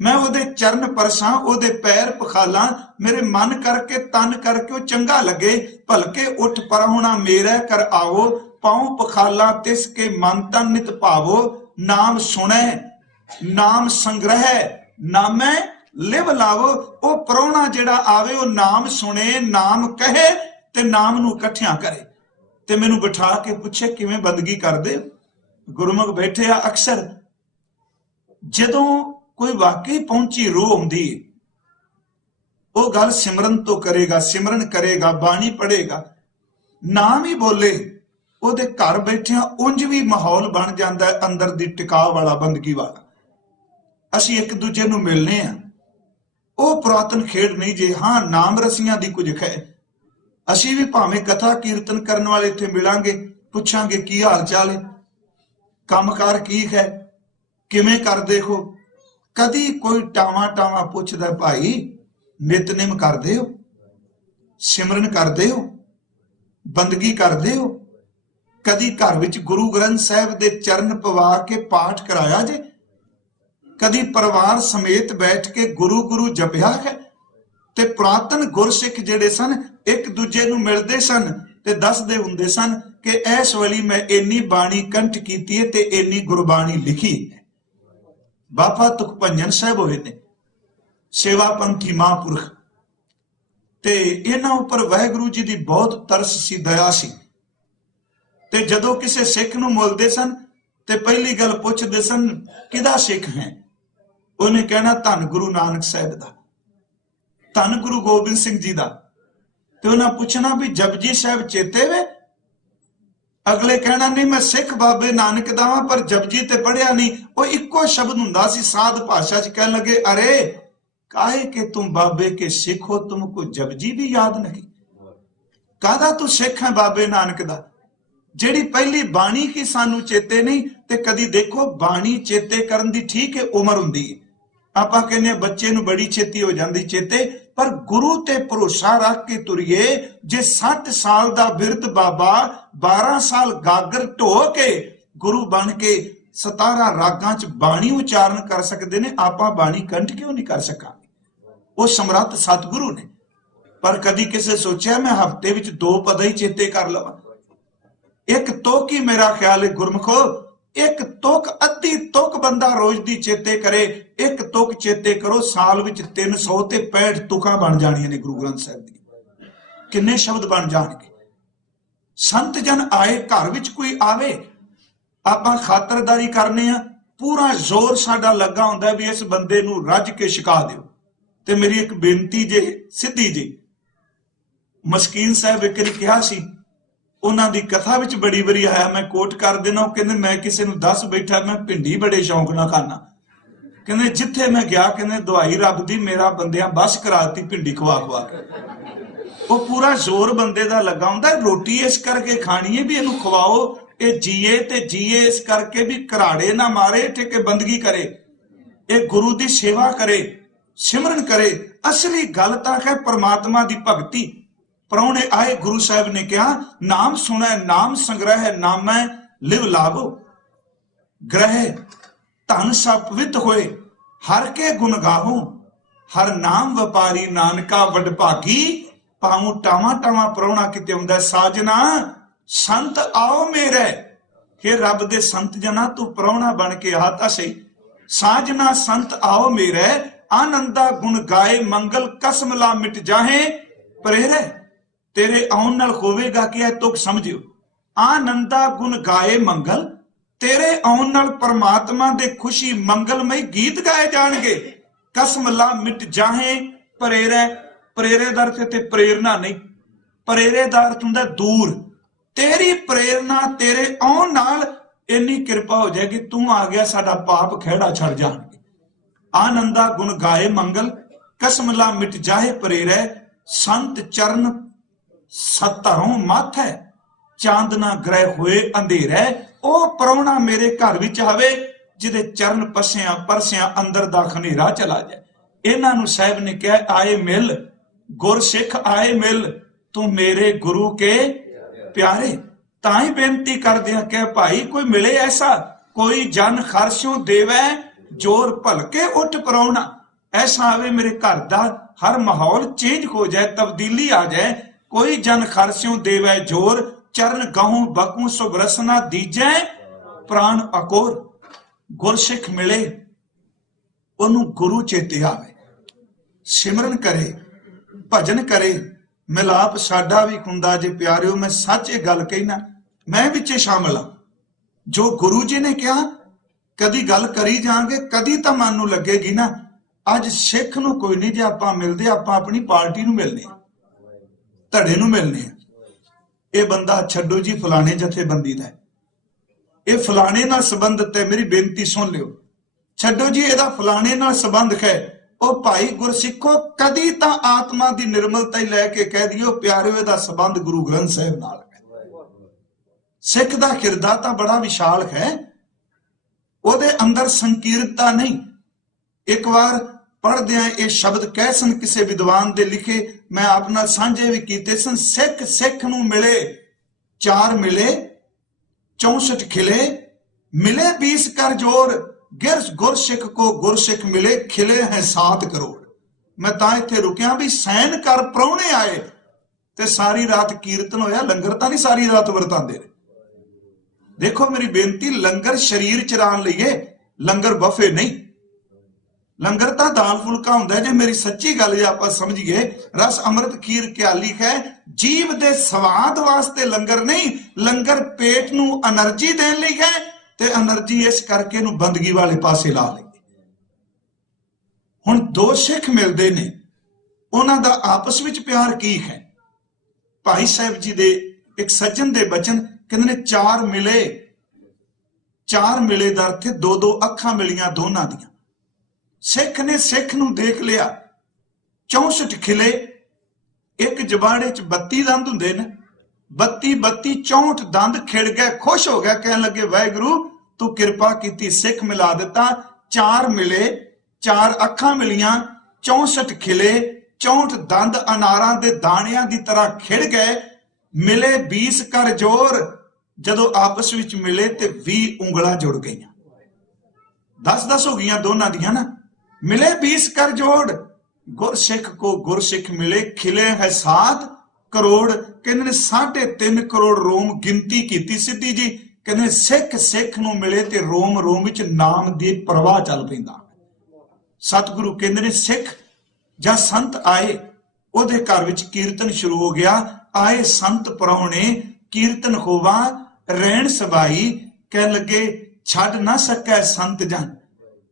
ਮੈਂ ਉਹਦੇ ਚਰਨ ਪਰਸਾਂ, ਉਹਦੇ ਪੈਰ ਪਖਾਲਾਂ, ਮੇਰੇ ਮਨ ਕਰਕੇ ਤਨ ਕਰਕੇ ਉਹ ਚੰਗਾ ਲੱਗੇ। ਭਲਕੇ ਉੱਠ ਪ੍ਰਾਹੁਣਾ ਮੇਰੇ ਘਰ ਆਵੋ, ਪਾਉ ਪਖਾਲਾਂ ਤਿਸ ਕੇ ਮਨ ਤਨ ਨਿਤ ਭਾਵੋ। ਨਾਮ ਸੁਣੈ ਨਾਮ ਸੰਗ੍ਰਹਿ ਨਾਮੈ ਲਿਵ ਲਾਵੋ। ਉਹ ਪ੍ਰਾਹੁਣਾ ਜਿਹੜਾ ਆਵੇ ਉਹ ਨਾਮ ਸੁਣੇ, ਨਾਮ ਕਹੇ ਤੇ ਨਾਮ ਨੂੰ ਇਕੱਠਿਆਂ ਕਰੇ ਤੇ ਮੈਨੂੰ ਬਿਠਾ ਕੇ ਪੁੱਛੇ ਕਿਵੇਂ ਬੰਦਗੀ ਕਰਦੇ। ਗੁਰਮੁਖ ਬੈਠੇ ਆ, ਅਕਸਰ ਜਦੋਂ ਕੋਈ ਵਾਕਈ ਪਹੁੰਚੀ ਰੂਹ ਆਉਂਦੀ ਉਹ ਗੱਲ ਸਿਮਰਨ ਤੋਂ ਕਰੇਗਾ, ਸਿਮਰਨ ਕਰੇਗਾ, ਬਾਣੀ ਪੜ੍ਹੇਗਾ, ਨਾਮ ਹੀ ਬੋਲੇ, ਉਹਦੇ ਘਰ ਬੈਠਿਆਂ ਉਂਝ ਵੀ ਮਾਹੌਲ ਬਣ ਜਾਂਦਾ ਹੈ ਅੰਦਰ ਦੀ ਟਿਕਾ ਵਾਲਾ, ਬੰਦਗੀ ਵਾਲਾ। ਅਸੀਂ ਇੱਕ ਦੂਜੇ ਨੂੰ ਮਿਲਨੇ ਆ, ਉਹ ਪੁਰਾਤਨ ਖੇਡ ਨਹੀਂ ਜੇ। ਹਾਂ, ਨਾਮ ਰਸੀਆਂ ਦੀ ਕੁਝ ਹੈ। ਅਸੀਂ ਵੀ ਭਾਵੇਂ ਕਥਾ ਕੀਰਤਨ ਕਰਨ ਵਾਲੇ ਇੱਥੇ ਮਿਲਾਂਗੇ, ਪੁੱਛਾਂਗੇ ਕੀ ਹਾਲ ਚਾਲ ਹੈ, ਕੰਮਕਾਰ ਕੀ ਹੈ, ਕਿਵੇਂ ਕਰਦੇ ਹੋ। ਕਦੀ ਕੋਈ ਟਾਵਾਂ ਪੁੱਛਦਾ, ਭਾਈ ਨਿਤਨੇਮ ਕਰਦੇ ਹੋ, ਸਿਮਰਨ ਕਰਦੇ ਹੋ, ਬੰਦਗੀ ਕਰਦੇ ਹੋ, ਕਦੀ ਘਰ ਵਿੱਚ ਗੁਰੂ ਗ੍ਰੰਥ ਸਾਹਿਬ ਦੇ ਚਰਨ ਪਵਾ ਕੇ ਪਾਠ ਕਰਾਇਆ ਜੇ, ਕਦੀ ਪਰਿਵਾਰ ਸਮੇਤ ਬੈਠ ਕੇ ਗੁਰੂ ਗੁਰੂ ਜਪਿਆ ਹੈ। ਤੇ ਪੁਰਾਤਨ ਗੁਰਸਿੱਖ ਜਿਹੜੇ ਸਨ ਇੱਕ ਦੂਜੇ ਨੂੰ ਮਿਲਦੇ ਸਨ ਤੇ ਦੱਸਦੇ ਹੁੰਦੇ ਸਨ कि इस वेली मैं इन्नी बाणी कंठ की ते इन्नी गुरबाणी लिखी है। बाबा तुखभंजन साहब होए ने सेवा पंथी महापुरख, ते इन्हां उपर वाहिगुरू जी दी बहुत तरस सी, दया सी। ते जदों किसी सिख नूं मिलदे सन ते पहली गल पुछदे सन किहदा सिख है, उन्हें कहना धन गुरु नानक साहब दा, धन गुरु गोबिंद सिंह जी दा। ते उन्हें पूछना भी जपजी साहब चेते वे, अगले कहना नहीं मैं सिख बाबे नानक दा वां पर जपजी ते पढ़िया नहीं। वो इक्को शब्द हुंदा सी, साध भाषा च कहन लगे अरे काहे के तुम बाबे के सिख हो, तुमको जपजी भी याद नहीं, कादा तू सिख है बाबे नानक दा। जेड़ी पहली बाणी की सानू चेते नहीं, ते कदी देखो बाणी चेते करन दी ठीक है उम्र हुंदी है, आपां कहने बच्चे नूं बड़ी छेती हो जांदी चेते, पर गुरु ते भरोसा रख के तुरिए। जे 60 साल दा बिरध बाबा 12 साल गागर ढो के गुरु बन के 17 रागां च बाणी उचारण कर सकते ने, आपां बाणी कंठ क्यों नहीं कर सकांगे? वो समर्थ सतगुरु ने। पर कदी किसे सोचा मैं हफ्ते विच 2 पद ही चेते कर लवां? एक तुक ही मेरा ख्याल है गुरमुखो, एक तुक अद्धी तुक बंदा रोज दी चेते करे, एक तुक चेते करो साल विच 365 तुकां बन जाणियां ने गुरु ग्रंथ साहिब दी। किन्ने शब्द बन जाणगे? संत जन आए घर विच कोई आवे, आपां खातरदारी करने आ, पूरा जोर साडा लगा हुंदा भी इस बंदे नूं रज के छका दिओ। ते मेरी एक बेनती जे सिद्धी जी, मस्कीन साहब एक वारी कहा सी, उन्हां दी कथा विच बड़ी वारी आया, मैं कोट कर देना, कहंदे मैं किसी नूं दस बैठा मैं भिंडी बड़े शौक नाल खाना, कहंदे जिथे मैं गया कहंदे दुआई रब दी मेरा बंदियां बस कराती भिंडी खवा खवा के। वो पूरा जोर बंदे दा लगा हुंदा, रोटी इस करके खानी है भी इहनूं खवाओ, ये जीए ते जीए इस करके भी घराड़े ना मारे, ठेके बंदगी करे, ये गुरु दी सेवा करे, सिमरन करे। असली गल तां है परमात्मा दी भगती। परौणे आए, गुरु साहब ने कहा नाम सुना नाम संग्रह नाम लिव लाभो, ग्रह धन सा पवित्र होए हर के गुण गाहो, हर नाम व्यापारी नानका वडभागी, पाऊं टावा टावा परौणा किते हुंदा साजना संत आओ मेरे। हे रब दे संत जना तू परौणा बन के आ तां सही, साजना संत आओ मेरे, आनंदा गुण गाए मंगल कसम ला मिट जाहे प्रेरे। तेरे आउण नाल होवेगा कि तुक समझियो, आनंदा गुण गाए मंगल, तेरे आउण नाल परमात्मा दे खुशी मंगलमय गीत गाए जाणगे। कसम ला मिट जाहे प्रेरे, प्रेरे दा अर्थ ते प्रेरणा नहीं, प्रेरे दा अर्थ हुंदा दूर। तेरी प्रेरणा तेरे आउण नाल इन्नी कृपा हो जाएगी, तू आ गया साडा पाप खैड़ा छड़ जाणगे। आनंदा गुण गाए मंगल, कसम ला मिट जाहे प्रेरे, संत चरण सतरों मत है, चांदना ग्रह होए अंधेरे। ओ परौणा मेरे घर विच आवे जिदे चरण पसिया परसिया अंदर दा खनेरा चला जाए। इन्हां नूं साहिब ने कहा आए मिल, गुर सिख आए मिल, तू मेरे गुरु के प्यारे। ताई बेनती कर दिया कह भाई कोई मिले ऐसा, कोई जन खर्शों देवे जोर भलके उठ परौणा। ऐसा आवे मेरे घर दा हर माहौल चेंज हो जाए, तब्दीली आ जाए। कोई जन खर्शों देवे जोर, चरण गहूं बकू सुबरसना दीजे प्राण अकोर। गुरसिख मिले ओनू गुरु चेते आवे, सिमरन करे भजन करे। मिलाप साडा भी हुंदा जे प्यारिओ, मैं सच ये गल कहना, मैं विचे शामिल हां। जो गुरु जी ने कहा कदी गल करी जाएंगे, कदी तो मन नूं लगेगी ना अज सिख नूं कोई नहीं, जे आपां मिलदे आपां अपनी पार्टी नूं मिलने, धड़े नूं मिलने। ये बंदा छड्डो जी फलाने जथेबंदी दा, ये फलाने नाल संबंधित है, मेरी बेनती सुन लिओ। छड्डो जी एदा फलाने नाल संबंध है, ओ भाई गुरसिखो कदी तां आत्मा दी निर्मलता ही लैके कह दिओ प्यारिओ एदा संबंध गुरु ग्रंथ साहिब नाल है। सिख दा किरदा तां बड़ा विशाल है, ओदे अंदर संकीर्णता नहीं। एक बार पढ़दे ये शब्द कह सन किसी विद्वान दे लिखे, मैं अपना सांझे भी कीते सन। सिख सिख नूं मिले 4 मिले 64 खिले, मिले 20 कर जोर, गिर गुरसिख को गुरसिख मिले खिले हैं 7 करोड़। मैं तां इत्थे रुकिया भी सैन कर परौणे आए ते सारी रात कीर्तन होया, लंगर तां नहीं सारी रात वरतांदे ने। देखो मेरी बेनती, लंगर शरीर चरान लईए, लंगर बफे नहीं। लंगर तो दाल फुलका हुंदा है। जे मेरी सच्ची गल जे आपां समझिए, रस अमृत खीर क्याली है, जीव दे स्वाद वास्ते लंगर नहीं, लंगर पेट नूं एनर्जी देण लई है, ते एनर्जी इस करके नूं बंदगी वाले पासे ला लई। हुण दो सिख मिलदे ने, उन्हां दा आपस विच प्यार की है? भाई साहब जी दे एक सज्जन दे बचन कहंदे ने, चार मिले दा अर्थ दो दो अखां मिलियां दोनां दियां। सिख ने सिख नूं देख लिया, 64 खिले, एक जबाड़े च 32 दंद हुंदे ने, 32 64 दंद खिड़ गए, खुश हो गया, कहन लगे वाहिगुरू तू किरपा कीती, सिख मिला दिता। चार मिले, चार अखां मिलियां, 64 खिले, 64 दंद अनारां दे दाणियां दी तरह खिड़ गए। मिले 20 कर जोर, जदों आपस विच मिले ते 20 उंगलां जुड़ गईयां, 10 हो गईयां दोनां दियां ना। मिले 20 कर जोड़, गुरसिख को गुरसिख मिले, खिले है 7 करोड़। कहने 3.5 करोड़ रोम गिनती कीती सीधी जी। कहने सिख सिख नूं मिले ते रोम रोम विच नाम दी प्रवाह चल पैंदा। सतगुरु कहंदे ने सिख जां संत आए, ओदे घर विच कीर्तन शुरू हो गया। आए संत परौणे कीर्तन होवा, रहन सबाई, कहन लगे छड़ ना सकै संत जन,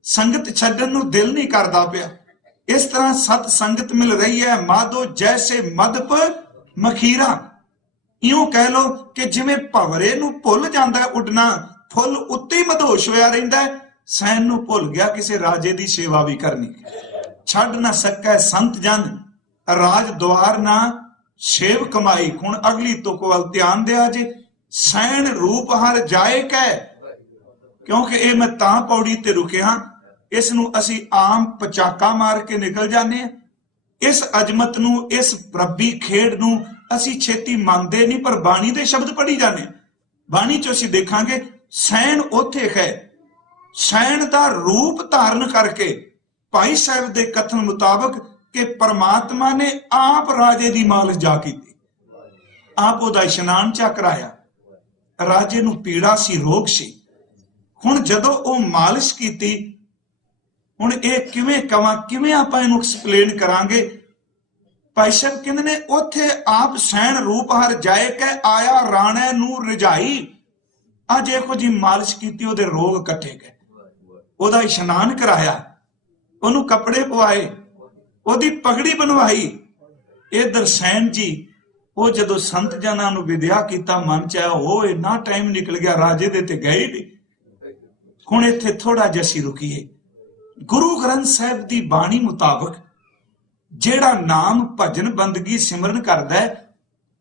संगत छड्डण नूं दिल नहीं करदा पिया। इस तरह सत संगत मिल रही है, माधो जैसे मदप मखीरा। इउं कह लो कि जिवें भवरे नूं भुल जांदा उडना, फुल उत्ते ही मधोश होया रहिंदा है, सैन नूं भुल गया किसी राजे दी सेवा भी करनी। छड्ड ना सकै संत जन, राज द्वार ना सेव कमाई। हुण अगली तुक वल ध्यान दिया जे, सैन रूप हर जाए कै, क्योंकि ये मैं तां पौड़ी ते रुकिया, इस नूं असीं आम पचाका मार के निकल जाने। इस अजमत नूं, इस रब्बी खेड नूं असीं छेती मंनदे नहीं, पर बाणी दे शब्द पढ़ी जाने। बाणी चो असीं देखांगे सैन उत्थे है, सैन दा रूप धारण करके भाई साहब दे कथन मुताबक कि परमात्मा ने आप राजे दी मालिश जा कीती, आप ओदा इशनान चा कराया। राजे नूं पीड़ा सी, रोग सी। हुण जदों ओ मालिश कीती, हुण ये किवें कवां, किवें आपां इहनूं एक्सप्लेन करांगे। भाई साहब कहंदे ने उत्थे आप सैन रूप हर जाए कै, आया राणे नूं रिझाई। अज इहो जी मालिश कीती, ओदे रोग कट्ठे गए, ओदा इशनान कराया, ओनू कपड़े पवाए, ओदी पगड़ी बनवाई। इधर सैन जी वो जदों संत जनां नूं विद्या कीता, मन च आया ओ इन्ना टाइम निकल गया, राजे दे ते गए नहीं। हुण इत्थे थोड़ा जिहा असीं रुकीए। गुरु ग्रंथ साहिब दी बाणी मुताबक जेड़ा नाम भजन बंदगी सिमरन करदा है,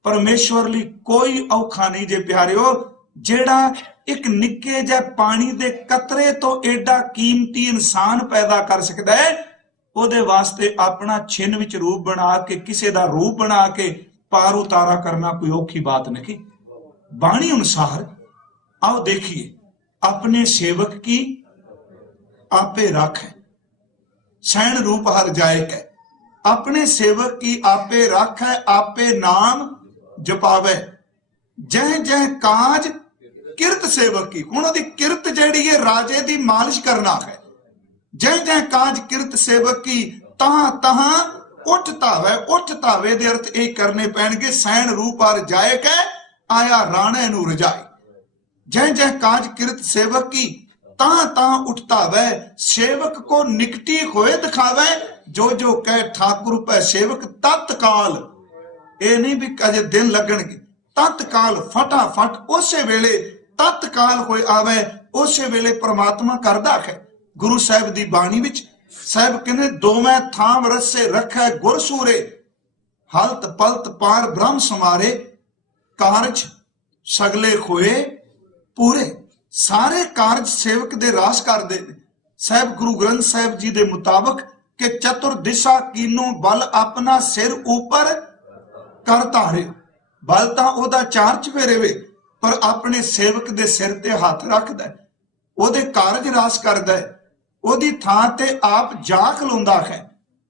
परमेश्वर लई कोई औखा नहीं जे प्यारिओ। जेड़ा एक निक्के जिहे पानी दे कतरे तो एडा कीमती इंसान पैदा कर सकदा है, ओदे वास्ते अपना छिन विच रूप बना के, किसे दा रूप बना के पार उतारा करना कोई औखी बात नहीं। बाणी अनुसार आओ देखिए, अपने सेवक की आपे रख है, सैन रूप हर जाए कै, अपने सेवक की आपे रख है, आपे नाम जपावे। जह जह काज किरत सेवक की, हुण ओदी किरत जिहड़ी है राजे दी मालिश करना है। जह जह काज किरत सेवक की, तहां तहां उठ धावे। उठ धावे दे अर्थ ये करने पैणगे, सैन रूप हर जाए कै, आया राणे नूं रिझाए। जह जह काज किरत सेवक की, तां तां उठता वै, सेवक को निकटी होए दिखावे। जो जो कह ठाकुर पै सेवक तत्काल, ये नहीं भी अजे दिन लगणगे, तत्काल फटाफट उसे वेले तत्काल होए आवे, उसे वेले परमात्मा करदा है। गुरु साहिब दी बाणी विच साहिब कहने, दोवें थाम रसे रखै गुर सूरे, हलत पलत पार ब्रह्म समारे, कारज सगले होए पूरे। सारे कारज सेवक दे रास करदे ने। साहिब गुरु ग्रंथ साहिब जी दे मुताबक कि चतुर दिशा कीनो बल अपना सिर ऊपर कर धारे। बल तां ओदा चार चफेरे वे, पर अपने सेवक दे सिर ते हथ रखदा है, ओदे कारज रास करदा है, ओदी थां ते आप जा खलोंदा है।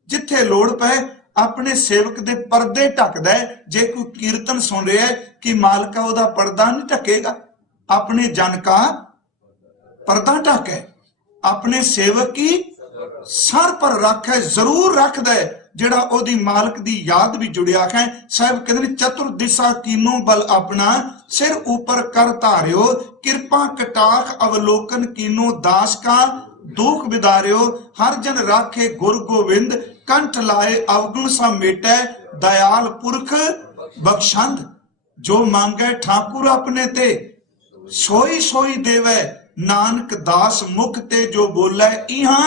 जिथे लोड़ पए अपने सेवक दे पर्दे ढकदा है। जे कोई कीर्तन सुन रहा है कि मालका ओदा पर्दा नहीं ढकेगा, अपने जन का पर्दा ढाकै, अपने सेवक की सर पर रखे, जरूर रख दे ਜਿਹੜਾ ਉਹਦੀ ਮਾਲਕ ਦੀ ਯਾਦ ਵੀ ਜੁੜਿਆ ਹੈ। ਸਾਹਿਬ ਕਹਿੰਦੇ ਨੇ ਚਤੁਰ ਦਿਸ਼ਾ ਕੀਨੋ ਬਲ ਆਪਣਾ, ਸਿਰ ਉੱਪਰ ਕਰ ਧਾਰਿਓ, ਕਿਰਪਾ ਕਟਾਖ ਅਵਲੋਕਨ ਕੀਨੋ, ਦਾਸ ਕਾ ਦੁਖ ਵਿਦਾਰਿਓ, ਹਰ ਜਨ ਰਾਖੇ ਗੁਰ ਗੋਬਿੰਦ, ਕੰਠ ਲਾਏ ਅਵਗੁਣ ਸਾ ਮੇਟੈ, दयाल पुरख बख्शंद। जो मांगे ठाकुर अपने ते, सोई सोई देवे, नानक दास मुख ते जो बोले, इहा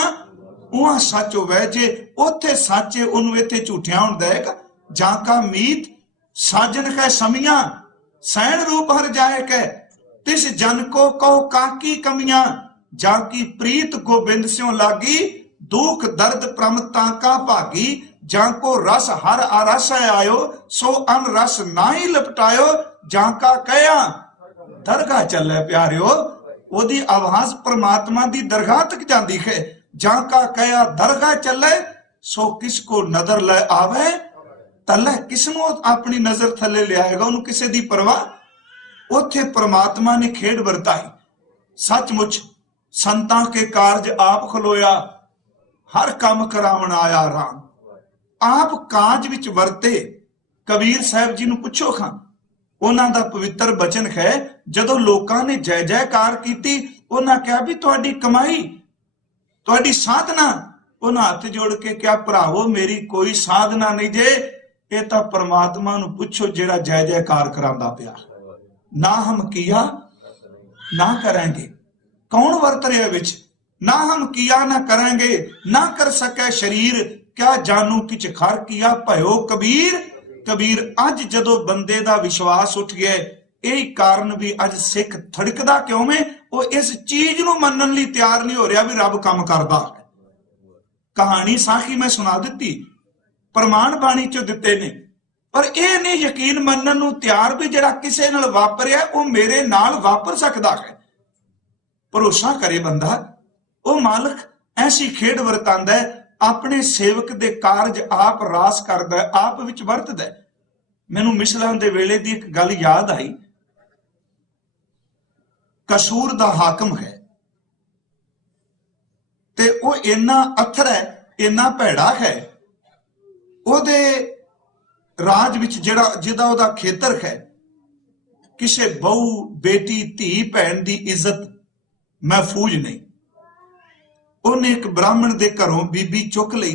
उहा सच होवे। जे ओथे सच्चे उन्हें इत्थे झूठिया हुण देगा। जाका मीत साजन कै समिया, सैन रूप हर जाए कै, तिस जन को कहो काकी कमियां, जाकी प्रीत गोबिंद स्यों लागी, दुख दर्द प्रमता का भागी। जाको रस हर आरस आयो, सो अन रस नाई लपटायो, जाका कया दरगाह चले प्यारियो। ओदी आवाज परमात्मा दी दरगाह तक जाती है। जाका कया दरगाह चले, सो किसको नजर ले आवे तले, किसनों अपनी नजर थले ले आएगा, उन्होंने किसी दी परवाह। उथे परमात्मा ने खेड वरताई। सचमुच संतां के कारज आप खलोया, हर काम करावन आया राम। आप काज विच वरते। कबीर साहब जी नूं पुछो खां, उन्हां दा पवित्र बचन है, जदों लोकां ने जय जयकार कीती, उन्हां कहा भी तुहाडी कमाई, तुहाडी साधना। उन्हां हथ जोड़ के क्या भरावो मेरी कोई साधना नहीं जे, ये तां परमात्मा नूं पुछो जिहड़ा जय जयकार करांदा पिया। ना हम किया ना करेंगे, कौन वरत रहा विच, ना हम किया ना करेंगे, ना कर सके शरीर, क्या जानू किच खर किया भयो कबीर। कबीर अज जदों बंदे दा विश्वास उठ गया, यही कारण भी अज सिख थड़कदा क्यों है, वो इस चीज नूं मनन लई तैयार नहीं हो रहा भी रब काम करदा। कहानी साखी मैं सुना दी, प्रमाण बाणी चो दिते ने, पर यह नहीं यकीन मनन नूं तैयार भी जिहड़ा किसे नाल वापरिया वो मेरे नाल वापर सकदा है। भरोसा करे बंदा, वो मालक ऐसी खेड वरतांदा है, अपने सेवक दे कारज आप रास करदा है, आप विच वरतदा है। मैनूं मिसलां दे वेले दी एक गल याद आई। कसूर दा हाकम है ते वो इन्ना अथर है, इन्ना भैड़ा है, ओदे राज विच जिहदा ओदा खेतर है, किसे बहु बेटी धी भैन दी इज्जत महफूज नहीं। उन्हें एक ब्राह्मण दे घरों बीबी चुक लई,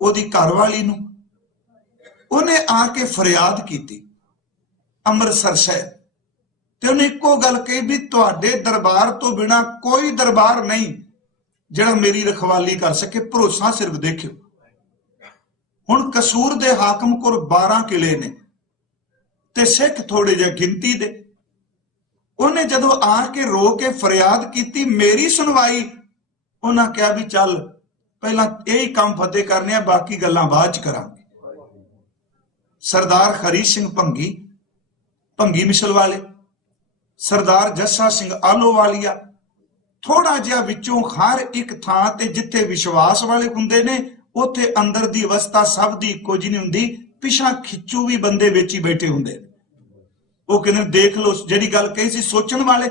ओदी घरवाली नूं उन्हें आके फरियाद की अमृतसर शहर, ते उन्हें इक्को गल कही भी तुहाडे दरबार तो बिना कोई दरबार नहीं जिहड़ा मेरी रखवाली कर सके, भरोसा सिर्फ देखियो। हुण कसूर दे हाकम कोल 12 किले ने ते सिख थोड़े जिहे गिनती दे। उन्हें जदों आके रो के फरियाद की, मेरी सुनवाई, उन्हें कहा भी चल पहला यही काम फतेह करने, बाकी गल्लां बाद च करांगे। सरदार हरी सिंह भंगी, भंगी मिसल वाले, सरदार जस्सा सिंह आलोवालिया, थोड़ा जिहा विचों हर एक थां ते जिथे विश्वास वाले हुंदे ने, उथे अंदर दी अवस्था सब दी इक्को जी नहीं हुंदी, पिछा खिच्चू भी बंदे विच ही बैठे हुंदे। वो कहंदे देख लो जिहड़ी गल कही सी सोचण वाले।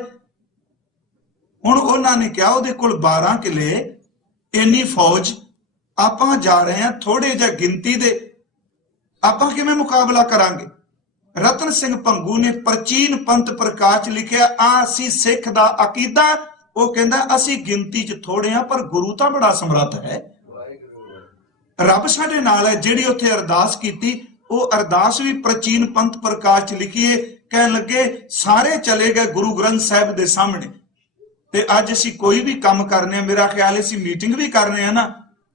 हुण उन्हां ने कहा उहदे कोल 12 किले, इन्नी फौज, आपां जा रहे हैं थोड़े जिहा गिनती दे, आपां किवें मुकाबला करांगे। रतन सिंह भंगू ने प्राचीन पंथ प्रकाश लिखिया, असी सिख दा अकीदा, वो कहंदा असी गिनती च थोड़े हां पर गुरु तां बड़ा समर्थ है, रब साडे नाल है। जिहड़ी उत्थे अरदास कीती, वो अरदास भी प्राचीन पंथ प्रकाश च लिखी है। कहण लगे सारे चले गए गुरु ग्रंथ साहिब दे सामने, ते अज असी कोई भी काम करने, मेरा ख्याल असी मीटिंग भी करने हैं ना,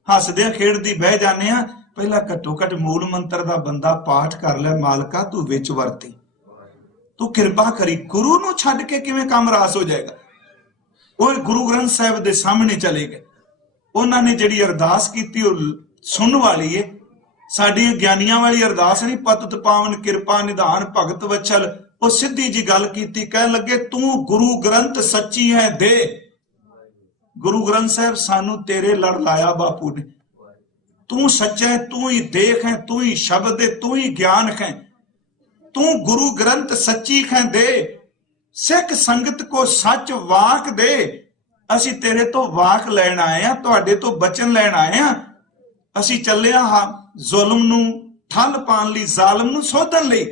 हसदे खेड़दी बह जाने हैं, पहला घट्टो घट मूल मंत्र दा बंदा पाठ कर ले, मालका तू विच वरती, तू किरपा करी, गुरु नूं छड्ड के किवें काम रास हो जाएगा। वो गुरु ग्रंथ साहिब दे सामने चले गए। उन्होंने जिहड़ी अरदास कीती वो सुनने वाली है, साडी ज्ञानियां वाली अरदास नहीं, पतत पावन किरपा निधान भगत वचल। वो सीधी जी गल कीती, कह लगे तू गुरु ग्रंथ सच्ची है दे। गुरु ग्रंथ साहब सानू तेरे लड़ लाया बापू ने, तू सच्चा है, तू ही देख है, तू ही शब्द है, तू ही ज्ञान है, तू गुरु ग्रंथ सच्ची है दे। सिख संगत को सच वाक दे। असी तेरे तो वाक लैण आए हैं, तुहाडे तो बचन लैण आए हैं। असी चले हाँ जुल्म नूं ठल पाउण लई, जालिम नूं सोधण लई।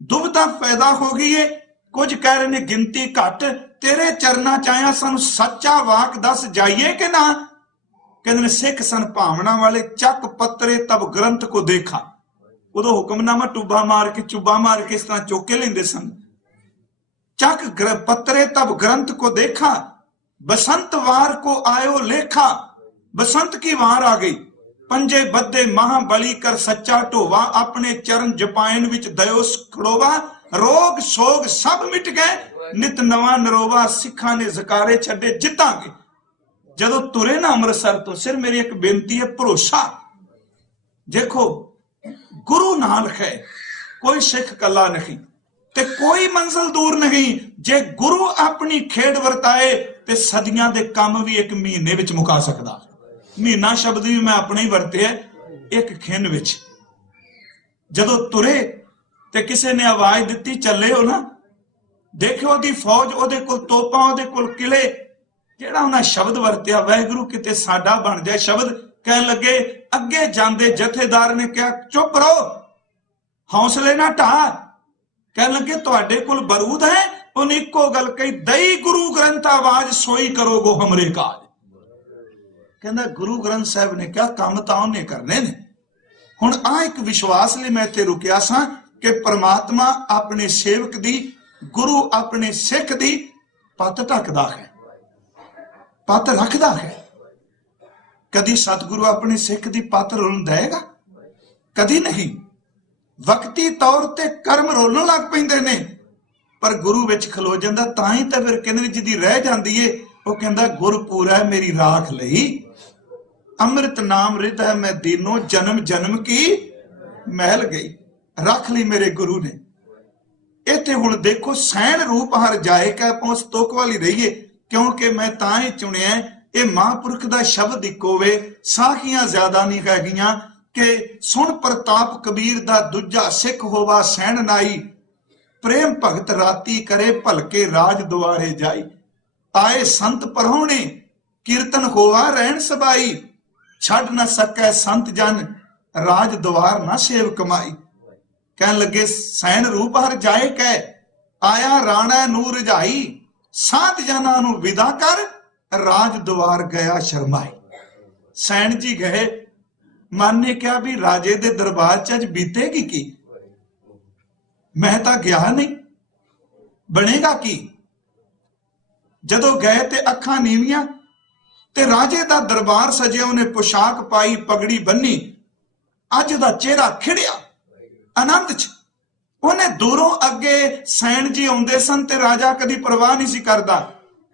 दुविधा पैदा हो गई है, कुछ कह रहे ने गिनती घट। तेरे चरना च आया, सानू सच्चा वाक दस, जाइए कि ना। कहते सिख सन भावना वाले, चक पत्रे तब ग्रंथ को देखा। उदों हुक्मनामा टुब्बा मार के, चुब्बा मार के इस तरह चुक के लेंदे सन। चक पत्रे तब ग्रंथ को देखा, बसंत वार को आयो लेखा। बसंत की वार आ गई। पंजे बद्दे महाबली कर सच्चा ढोवा, अपने चरण जपायन विच दयो खड़ोवा। रोग सोग सब मिट गए, नित नवा नरोवा। सिखा ने जकारे छड्डे जितांगे। जदों तुरे ना अमृतसर तो, सिर मेरी एक बेनती है, भरोसा देखो गुरु नाल है। कोई सिख कला नहीं ते कोई मंजिल दूर नहीं। जे गुरु अपनी खेड वरताए ते सदियां दे काम भी एक महीने विच मुका सकदा। महीना शब्द भी मैं अपने ही वरते है, एक खिन विच। जदों तुरे ते किसी ने आवाज दिती चले हो ना, देखियो ओदी फौज, ओदे कोल तोपां, ओदे कोल किले। जेड़ा उन्हें शब्द वरतिया, वाहिगुरू किते साडा बन जाए शब्द। कहन लगे अगे जांदे जथेदार ने कहा चुप रहो, हौसले ना ढा। कहन लगे तुहाडे कोल बरूद है। उन्हें इको गल कही, दई गुरु ग्रंथ आवाज सोई करोगो हमरे काज। कहंदा गुरु ग्रंथ साहब ने कहा काम तां उन्हें करने ने। हुण आ एक विश्वास लई मैं इत्थे रुकिया सां कि परमात्मा अपने सेवक दी, गुरु अपने सिख दी पत ढकदा है, पत रखदा है। कदी सतगुरु अपने सिख दी पत रोलन देगा? कदी नहीं। वक्ती तौर ते कर्म रोलन लग पैंदे ने, पर गुरु विच खलो जांदा। तां ही तां फिर कहंदे जिहदी रह जांदी है, वो कहंदा गुर पूरा है मेरी राख लई। अमृत नाम रिद है मैं दीनों, जन्म जन्म की महल गई। रख ली मेरे गुरु ने। इत्थे हुण देखो सैन रूप हर जाए कै पहुंच तुक वाली रहीए, क्योंकि मैं तां ही चुनिया ये महापुरख दा शब्द इक्को वे। साखियां ज्यादा नहीं हैगियां कि सुन प्रताप कबीर दा दूजा सिख होवा सैन नाई। प्रेम भगत राती करे भलके राज दुआरे जाई। आए संत परहोणे कीर्तन होवा रहन सबाई। छड़ न सकै संत जन राज द्वार न सेव कमाई। कहन लगे सैन रूप हर जाए कै आया राणा नूर रजाई। साध जना नू विदा कर राज द्वार गया शर्माई। सैन जी गए, मन ने कहा भी राजे दे दरबार च अज बीतेगी की? मैं तो गया नहीं, बनेगा की? जदों गए ते अखां नीवियां ते राजे दा दरबार सजिया। उन्हें पोशाक पाई, पगड़ी बन्नी। अज दा चेहरा खिड़िया आनंद च। उन्हें दूरों अगे सैन जी आउंदे सन ते राजा कदी परवाह नहीं सी करदा।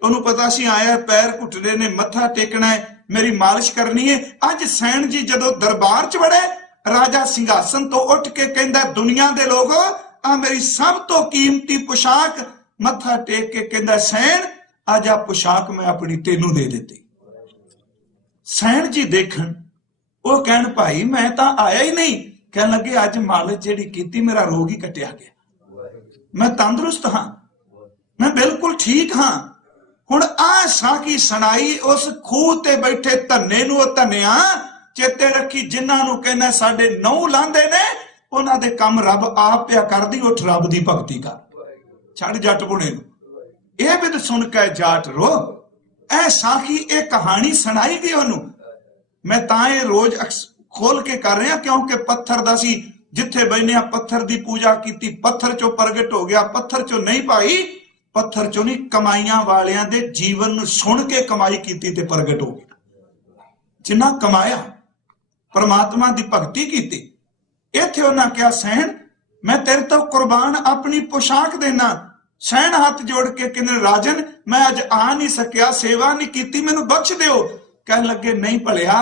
उन्होंने पता सी आया पैर घुटने ने, मत्था टेकना है, मेरी मालिश करनी है। अज सैन जी जदों दरबार च वड़े, राजा सिंघासन तो उठ के कहंदा दुनिया दे लोग आ मेरी सब तो कीमती पोशाक। मत्था टेक के कहंदा सैन अज आ पोशाक मैं अपनी तेनू दे देती। सैन जी देखन, वो कहन भाई मैं तो आया ही नहीं। कहन लगे अज मालिश जिहड़ी कीती मेरा रोग ही कटिया गया, मैं तंदुरुस्त हाँ, मैं बिल्कुल ठीक हाँ। हुण आ साखी सुनाई उस खूह ते बैठे धन्ने नूं। धन्निया चेते रखी जिन्हां नूं कहना साडे नौ लांदे ने, उन्हां दे काम रब आप पिया करदी। उठ रब दी भगती कर, छड़ जट बुणे नूं। ये बिद सुन के जाट रो। ऐ साखी ए कहानी सुनाई गई ओनू। मैं तां रोज खोल के कर रहा क्योंकि पत्थर दा सी जिथे बैठे पत्थर दी पूजा की। पत्थर चो प्रगट हो गया, पत्थर चो नहीं भाई, पत्थर चो नहीं कमाइयां वालियां दे जीवन सुन के कमाई की ते प्रगट हो गया। जिन्ना कमाया परमात्मा दी भगती की। इत्थे उन्हां कहा सैन मैं तेरे तो कुर्बान अपनी पोशाक देना। सैन हाथ जोड़ के कहने राजन मैं अज आ नहीं सकिया, सेवा नहीं की, मैनू बख्श दिओ। कहन लगे नहीं भलिया,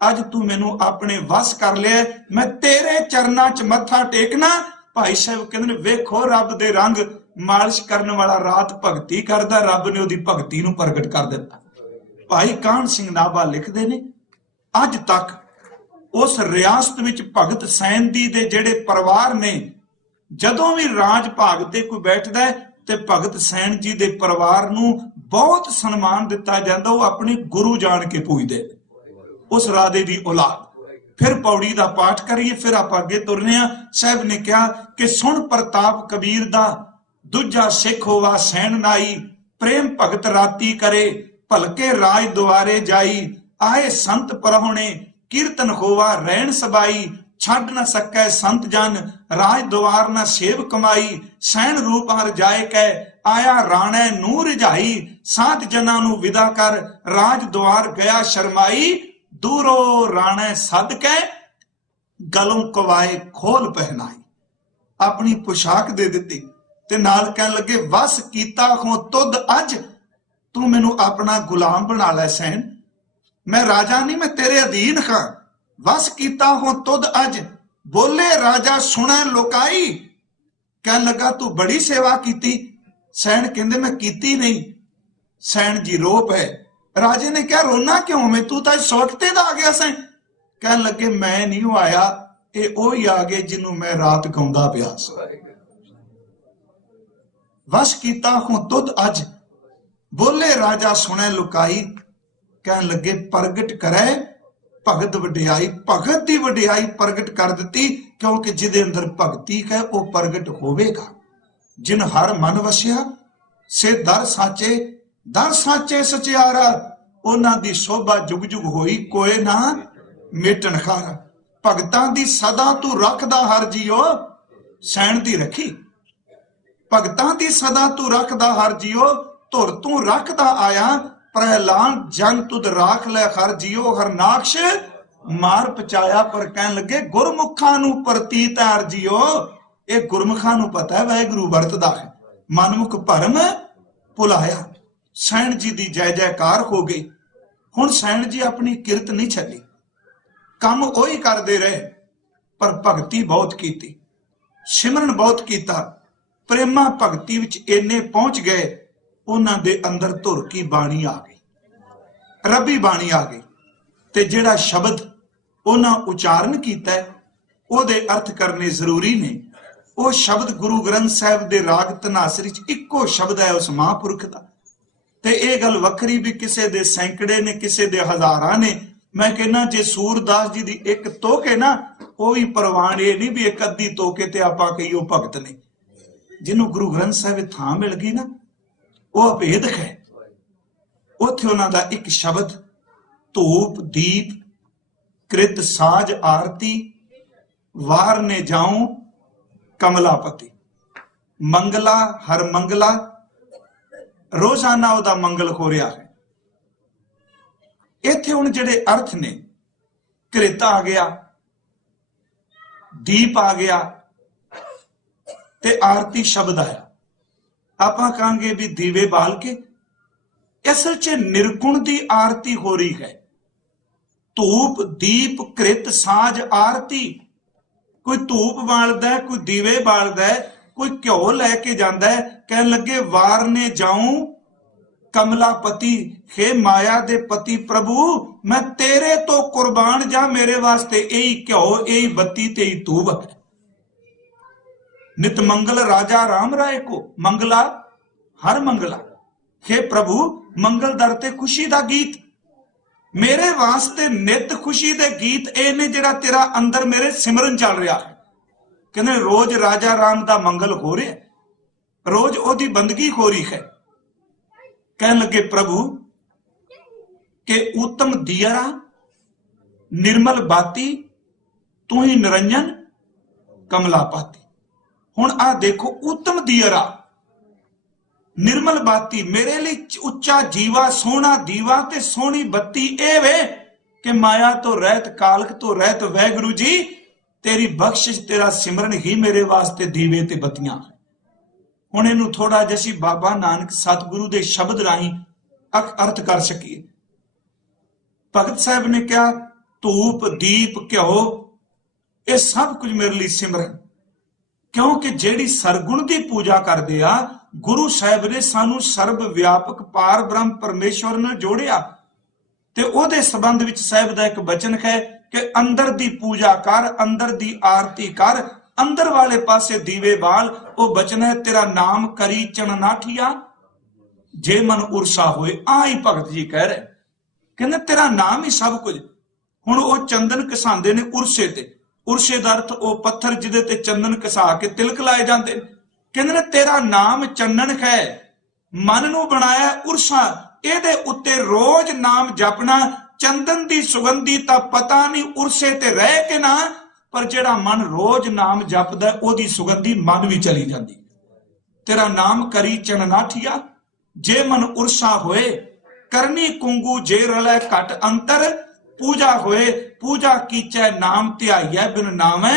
अज तू मैनू अपने वस कर लिया, मैं तेरे चरना च मत्था टेकना। भाई साहब कहते वेखो रब दे रंग, मालिश करने वाला रात भगती करदा, रब ने उहदी भगती नू प्रगट कर दिता। भाई काहन सिंह नाभा लिखते ने अज तक उस रियासत विच भगत सैन दी दे जेड़े परिवार ने, जदों भी राज भाग ते कोई बैठदा है ਤੇ ਭਗਤ ਸੈਣ ਜੀ ਦੇ ਪਰਿਵਾਰ ਨੂੰ ਬਹੁਤ ਸਨਮਾਨ ਦਿੱਤਾ ਜਾਂਦਾ। ਉਹ ਆਪਣੇ ਗੁਰੂ ਜਾਣ ਕੇ ਪੂਜਦੇ ਉਸ ਰਾਜੇ ਦੀ ਔਲਾਦ। ਫਿਰ ਪੌੜੀ ਦਾ ਪਾਠ ਕਰੀਏ, ਫਿਰ ਆਪਾਂ ਅੱਗੇ ਤੁਰਨੇ ਆ। ਸਾਹਿਬ ਨੇ ਕਿਹਾ ਕਿ ਸੁਣ ਪ੍ਰਤਾਪ ਕਬੀਰ ਦਾ, ਦੂਜਾ ਸਿੱਖ ਹੋਵਾ ਸੈਣ ਨਾਈ, ਪ੍ਰੇਮ ਭਗਤ ਰਾਤੀ ਕਰੇ, ਭਲਕੇ ਰਾਜ ਦੁਆਰੇ ਜਾਈ, ਆਏ ਸੰਤ ਪਰਹੁਣੇ, ਕੀਰਤਨ ਹੋਵਾ ਰਹਿਣ ਸਬਾਈ, ਛੱਡ ਨਾ ਸਕੈ ਸੰਤ ਜਨ, ਰਾਜ ਦੁਆਰ ਨਾ ਸੇਵ ਕਮਾਈ, ਸੈਣ ਰੂਪ ਹਰ ਜਾਏ ਕੈ, ਆਇਆ ਰਾਣੈ ਨੂੰ ਰਿਝਾਈ, ਸਾਧ ਜਨਾਂ ਨੂੰ ਵਿਦਾ ਕਰ, ਰਾਜ ਦੁਆਰ ਗਿਆ ਸ਼ਰਮਾਈ, ਦੂਰੋਂ ਰਾਣੈ ਸੱਦ ਕੇ ਗਲੋਂ ਕਵਾਏ ਖੋਲ ਪਹਿਨਾਈ। ਆਪਣੀ ਪੁਸ਼ਾਕ ਦੇ ਦਿੱਤੀ ਤੇ ਨਾਲ ਕਹਿਣ ਲੱਗੇ, ਵਸ ਕੀਤਾ ਹੋ ਤੁਧ ਅੱਜ, ਤੂੰ ਮੈਨੂੰ ਆਪਣਾ ਗੁਲਾਮ ਬਣਾ ਲੈ ਸੈਣ, ਮੈਂ ਰਾਜਾ ਨਹੀਂ, ਮੈਂ ਤੇਰੇ ਅਧੀਨ ਹਾਂ। ਵਸ ਕੀਤਾ ਹੋ ਤੁਧ ਅੱਜ, ਬੋਲੇ ਰਾਜਾ ਸੁਣੈ ਲੋਕਾਈ। ਕਹਿਣ ਲੱਗਾ ਤੂੰ ਬੜੀ ਸੇਵਾ ਕੀਤੀ। ਸੈਣ ਕਹਿੰਦੇ ਮੈਂ ਕੀਤੀ ਨਹੀਂ। ਸੈਣ ਜੀ ਰੋ ਪਏ। ਰਾਜੇ ਨੇ ਕਿਹਾ ਰੋਣਾ ਕਿਉਂ ਮੈਂ, ਤੂੰ ਤਾਂ ਸਵਖਤੇ ਦਾ ਆ ਗਿਆ ਸੈਂ। ਕਹਿਣ ਲੱਗੇ ਮੈਂ ਨਹੀਂ ਆਇਆ, ਇਹ ਉਹੀ ਆ ਗਏ ਜਿਹਨੂੰ ਮੈਂ ਰਾਤ ਗਾਉਂਦਾ ਪਿਆ ਸੀ। ਵਸ ਕੀਤਾ ਹੋ ਤੁਧ ਅੱਜ, ਬੋਲੇ ਰਾਜਾ ਸੁਣੈ ਲੁਕਾਈ। ਕਹਿਣ ਲੱਗੇ ਪ੍ਰਗਟ ਕਰੈ ਭਗਤ ਵਡਿਆਈ। ਭਗਤ ਦੀ ਵਡਿਆਈ ਪ੍ਰਗਟ ਕਰ ਦਿੱਤੀ, ਕਿਉਂਕਿ ਜਿਹਦੇ ਅੰਦਰ ਭਗਤੀ ਹੈ ਉਹ ਪ੍ਰਗਟ ਹੋਵੇਗਾ। ਜਿਨ ਹਰ ਮਨ ਵਸਿਆ ਸੇ ਦਰ ਸਾਚੇ, ਦਰ ਸਾਚੇ ਸਚਿਆਰਾ, ਉਹਨਾਂ ਦੀ ਸ਼ੋਭਾ ਜੁਗ ਜੁਗ ਹੋਈ, ਕੋਏ ਨਾ ਮੇਟਣ ਖਾਰਾ। ਭਗਤਾਂ ਦੀ ਸਦਾ ਤੂੰ ਰੱਖਦਾ ਹਰ ਜੀਓ, ਸੈਣ ਦੀ ਰੱਖੀ। ਭਗਤਾਂ ਦੀ ਸਦਾ ਤੂੰ ਰੱਖਦਾ ਹਰ ਜੀਓ, ਧੁਰ ਤੂੰ ਰੱਖਦਾ ਆਇਆ, ਪ੍ਰਹਿਲਾਦ ਜਨ ਤੁਧ ਰਾਖ ਲੈ ਹਰ ਜੀਓ, ਹਰਨਾਕਸ਼ ਮਾਰ ਪਚਾਇਆ। ਪਰ ਕਹਿਣ ਲੱਗੇ ਗੁਰਮੁਖਾਂ ਨੂੰ ਪ੍ਰਤੀਤ ਹਰ ਜੀਓ, ਇਹ ਗੁਰਮੁਖਾਂ ਨੂੰ ਪਤਾ ਹੈ ਵਾਹਿਗੁਰੂ ਵਰਤਦਾ ਹੈ, ਮਨਮੁਖ ਭਰਮ ਭੁਲਾਇਆ। ਸੈਣ ਜੀ ਦੀ ਜੈ ਜੈਕਾਰ ਹੋ ਗਈ। ਹੁਣ ਸੈਣ ਜੀ ਆਪਣੀ ਕਿਰਤ ਨਹੀਂ ਛੱਡੀ, ਕੰਮ ਉਹੀ ਕਰਦੇ ਰਹੇ, ਪਰ ਭਗਤੀ ਬਹੁਤ ਕੀਤੀ, ਸਿਮਰਨ ਬਹੁਤ ਕੀਤਾ। ਪ੍ਰੇਮਾ ਭਗਤੀ ਵਿੱਚ ਇੰਨੇ ਪਹੁੰਚ ਗਏ, ਉਹਨਾਂ ਦੇ ਅੰਦਰ ਧੁਰ ਕੀ ਬਾਣੀ ਆ ਗਈ, ਰੱਬੀ ਬਾਣੀ ਆ ਗਈ। ਤੇ ਜਿਹੜਾ ਸ਼ਬਦ ਉਹਨਾਂ ਉਚਾਰਨ ਕੀਤਾ ਉਹਦੇ ਅਰਥ ਕਰਨੇ ਜ਼ਰੂਰੀ ਨੇ। ਉਹ ਸ਼ਬਦ ਗੁਰੂ ਗ੍ਰੰਥ ਸਾਹਿਬ ਦੇ ਰਾਗ ਧਨਾਸਰੀ ਚ ਇੱਕੋ ਸ਼ਬਦ ਹੈ ਉਸ ਮਹਾਂਪੁਰਖ ਦਾ। ਤੇ ਇਹ ਗੱਲ ਵੱਖਰੀ ਵੀ ਕਿਸੇ ਦੇ ਸੈਂਕੜੇ ਨੇ, ਕਿਸੇ ਦੇ ਹਜ਼ਾਰਾਂ ਨੇ। ਮੈਂ ਕਹਿੰਦਾ ਜੇ ਸੂਰਦਾਸ ਜੀ ਦੀ ਇੱਕ ਤੋਕੇ ਨਾ, ਉਹ ਵੀ ਪ੍ਰਵਾਨ। ਇਹ ਨਹੀਂ ਵੀ ਇੱਕ ਅੱਧੀ ਤੋਕੇ ਤੇ ਆਪਾਂ ਕਹੀਓ ਭਗਤ ਨੇ। ਜਿਹਨੂੰ ਗੁਰੂ ਗ੍ਰੰਥ ਸਾਹਿਬ ਥਾਂ ਮਿਲ ਗਈ ਨਾ, ਉਹ ਅਭੇਦ ਹੈ। ਉੱਥੇ ਉਹਨਾਂ ਦਾ ਇੱਕ ਸ਼ਬਦ ਧੂਪ ਦੀਪ ਕ੍ਰਿਤ ਸਾਜ ਆਰਤੀ, ਵਾਰ ਨੇ ਜਾਉ ਕਮਲਾਪਤੀ। ਮੰਗਲਾ ਹਰ ਮੰਗਲਾ, ਰੋਜ਼ਾਨਾ ਉਹਦਾ ਮੰਗਲ ਹੋ ਰਿਹਾ ਹੈ। ਇੱਥੇ ਹੁਣ ਜਿਹੜੇ ਅਰਥ ਨੇ, ਕ੍ਰਿਤ ਆ ਗਿਆ, ਦੀਪ ਆ ਗਿਆ ਤੇ ਆਰਤੀ ਸ਼ਬਦ ਆਇਆ। ਆਪਾਂ ਕਹਾਂਗੇ ਵੀ ਦੀਵੇ ਬਾਲ ਕੇ, ਅਸਲ 'ਚ ਨਿਰਗੁਣ ਦੀ ਆਰਤੀ ਹੋ ਰਹੀ ਹੈ। ਧੂਪ ਦੀਪ ਕ੍ਰਿਤ ਸਾਜ ਆਰਤੀ। ਕੋਈ ਧੂਪ ਬਾਲਦਾ, ਕੋਈ ਦੀਵੇ ਬਾਲਦਾ, ਕੋਈ ਘਿਓ ਲੈ ਕੇ ਜਾਂਦਾ ਹੈ। ਕਹਿਣ ਲੱਗੇ ਵਾਰ ਨੇ ਜਾਉ ਕਮਲਾਪਤੀ, ਹੇ ਮਾਇਆ ਦੇ ਪਤੀ ਪ੍ਰਭੂ, ਮੈਂ ਤੇਰੇ ਤੋਂ ਕੁਰਬਾਨ ਜਾ, ਮੇਰੇ ਵਾਸਤੇ ਇਹੀ ਘਿਓ, ਇਹੀ ਬੱਤੀ ਤੇ ਇਹੀ ਧੂਪ ਹੈ। ਨਿਤ ਮੰਗਲ ਰਾਜਾ ਰਾਮ ਰਾਏ ਕੋ, ਮੰਗਲਾ ਹਰ ਮੰਗਲਾ। हे प्रभु मंगल दर ते खुशी दा गीत, मेरे वास्ते नित खुशी दे गीत ए ने जिहड़ा तेरा अंदर मेरे सिमरन चल रहा है। कहने रोज राजा राम दा मंगल हो रहा है, रोज ओदी बंदगी हो रही है। कहने लगे प्रभु के उत्तम दियरा निर्मल बाती, तू ही निरंजन कमलापाती। हुण आ देखो उत्तम दियरा निर्मल बाती, मेरे लिए उच्चा जीवा सोहना दीवा ते सोहनी बत्ती ए वे कि माया तो रहत कालख तो रहत वैगुरु जी, तेरी बख्शिश तेरा सिमरन ही मेरे वास्ते दीवे ते बत्तियां। हुण इहनूं थोड़ा जिहा असीं बाबा नानक सतगुरु दे शब्द राहीं अर्थ कर सकीए। भगत साहब ने कहा धूप दीप घ्यो ये सब कुछ मेरे लिए सिमरन, क्योंकि जेड़ी सरगुण की पूजा करते आ, गुरु साहब ने सानू सर्व व्यापक पार ब्रह्म परमेश्वर नाल जोड़िया। ते ओदे संबंध विच साहब दा एक वचन है कि अंदर दी पूजा कर, अंदर दी आरती कर, अंदर वाले पासे दीवे बाल, वो बचन है तेरा नाम करी चन नाठिया, जे मन उर्सा होए। आ ही भगत जी कह रहे, कहते तेरा नाम ही सब कुछ। हुण वो चंदन घसांदे ने उरसे ते, उरसे दा अर्थ वो पत्थर जिहदे ते चंदन घसा के तिलक लाए जाते, कहते ने तेरा नाम चन्नन है, मन नूं बनाया उरसा, ਇਹਦੇ ਉੱਤੇ रोज नाम जपना। चंदन दी सुगंधी तां पता नहीं उरसे ते रह के ना, पर जेड़ा मन रोज नाम जपदा ओदी सुगंधी मन भी चली जाती। तेरा नाम करी चन नाठिया, जे मन उरसा होए, करनी कुंगू जे रलै घट अंतर, पूजा होए पूजा कीचै नाम ध्याइयै, बिन नामै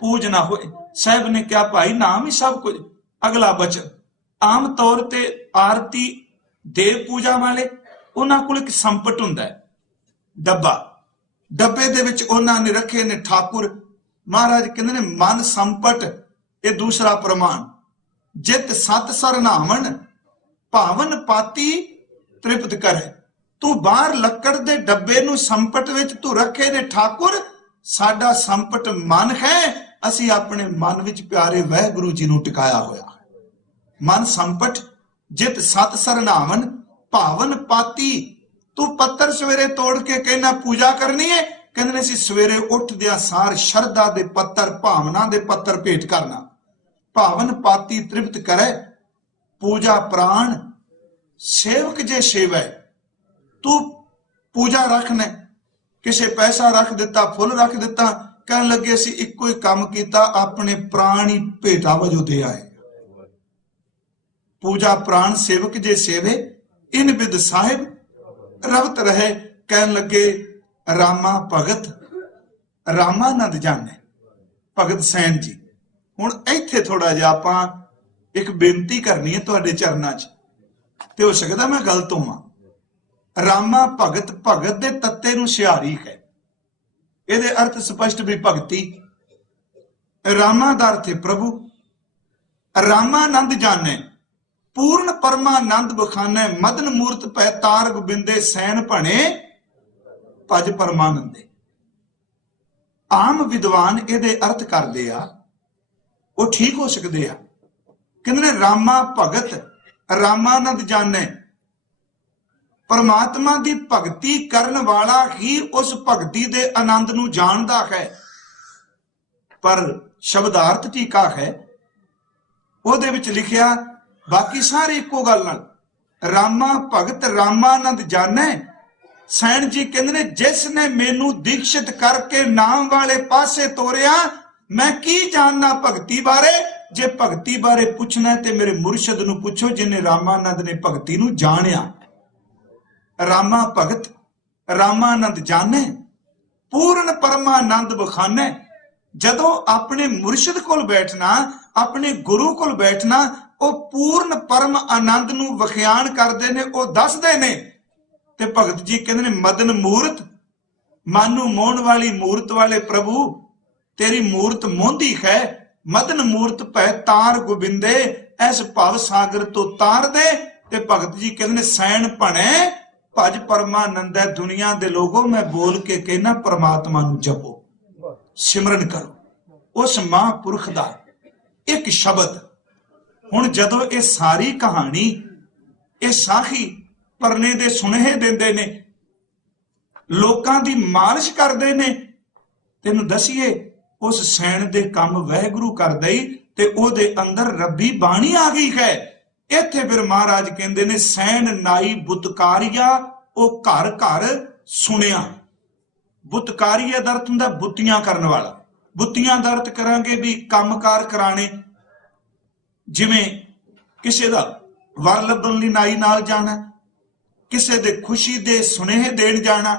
पूज ना होए। साहब ने कहा भाई नाम ही सब कुछ। अगला बचन, आम तौर ते आरती देव पूजा वाले उन्हां कोल एक संपट हुंदा है, डब्बा, डब्बे दे विच उन्हां ने रखे ने ठाकुर। महाराज कहंदे ने मन संपट, ये दूसरा प्रमाण। जित सत सरनामन भावन पाती तृप्त करे। तू बाहर लक्कड़ दे डब्बे नूं संपट विच तू रखे ने ठाकुर, साडा संपट मन है, असी अपने मन विच प्यारे वाहिगुरू जी नूं टिकाया होया। मन संपट, जित सत सरनामन भावन पाती। तू पत्थर सवेरे तोड़ के कहना पूजा करनी है, कहते सी सवेरे उठदिया सार शरदा दे पत्थर, भावना दे पत्थर भेंट करना। भावन पाती तृप्त करे, पूजा प्राण सेवक जे सेवै। तू पूजा रखना, किसे पैसा रख दिता, फुल रख दिता, कहन लगे असी इको ही काम किया, अपने प्राण ही भेटा वजों दे आए। पूजा प्राण सेवक जे सेवे, इन बिद साहिब रवत रहे। कहन लगे रामा भगत, रामानंद जाने भगत सैन जी। हुण इत्थे थोड़ा जिहा आपां एक बेनती करनी है तुहाडे चरनां च, ते हो सकदा मैं गलत होवां। रामा भगत, भगत दे तत्ते नूं सिहारी है, इहदे अर्थ स्पष्ट भी भगती। रामा दा अर्थ है प्रभु, रामानंद जाने पूर्ण परमानंद बखाने, मदन मूर्त पै तार गोबिंदे, सैन भणे भज परमानंदे। आम विद्वान इहदे अर्थ करदे आ, वो ठीक हो सकते आ। कहंदे ने रामा भगत, रामानंद जाने, परमात्मा की भगती करन वाला ही उस भगती दे आनंद नूं जानदा है। पर शब्दार्थ टीका है, ਉਹਦੇ ਵਿੱਚ लिखिया बाकी सारे इको गल नाल, रामा भगत रामानंद जाने। सैन जी कहते ने जिसने मैनू दीक्षित करके नाम वाले पासे तोरिया, मैं की जानना भगती बारे। जे भगती बारे पुछना ते मेरे मुरशद नू पुछो, जिन्हें रामानंद ने भगती नू जानिया। रामा भगत रामानंद जाने, पूर्ण परमानंद बखाने। जदों अपने मुरशद कोल बैठना, अपने गुरु कोल बैठना, वो पूर्ण परम आनंद नू वखियान करते ने, वो दसदे ने। ते भगत जी कहते ने मदन मूर्त, मन नू मोहन वाली मूर्त वाले प्रभु, तेरी मूर्त मोहंदी है। मदन मूर्त पै तार गोबिंदे, इस भव सागर तो तार दे। ते भगत जी कहते ने सैन भणे भज परमानंद है। दुनिया दे लोगों, मैं बोल के कहना परमात्मा नू जपो, सिमरन करो उस महापुरख दा एक शब्द। हुण जदों ये सारी कहानी, ये साखी परने दे सुनेहे देंदे ने, लोकां दी मालिश करदे ने, तैनूं दसीए उस सैन दे काम वाहिगुरू करदा ही, ते ओहदे अंदर रब्बी बाणी आ गई है। इत्थे फिर महाराज कहंदे ने सैन नाई बुतकारिया, ओ घर घर सुनिया। बुतकारिया दा अर्थ हुंदा बुत्तियां करन वाला। बुत्तियां दा अर्थ करांगे भी कामकार कराने, जिवें किसे दा वर लभण लई नाई नाल जाना, किसे दे खुशी दे सुनेहे देण जाना,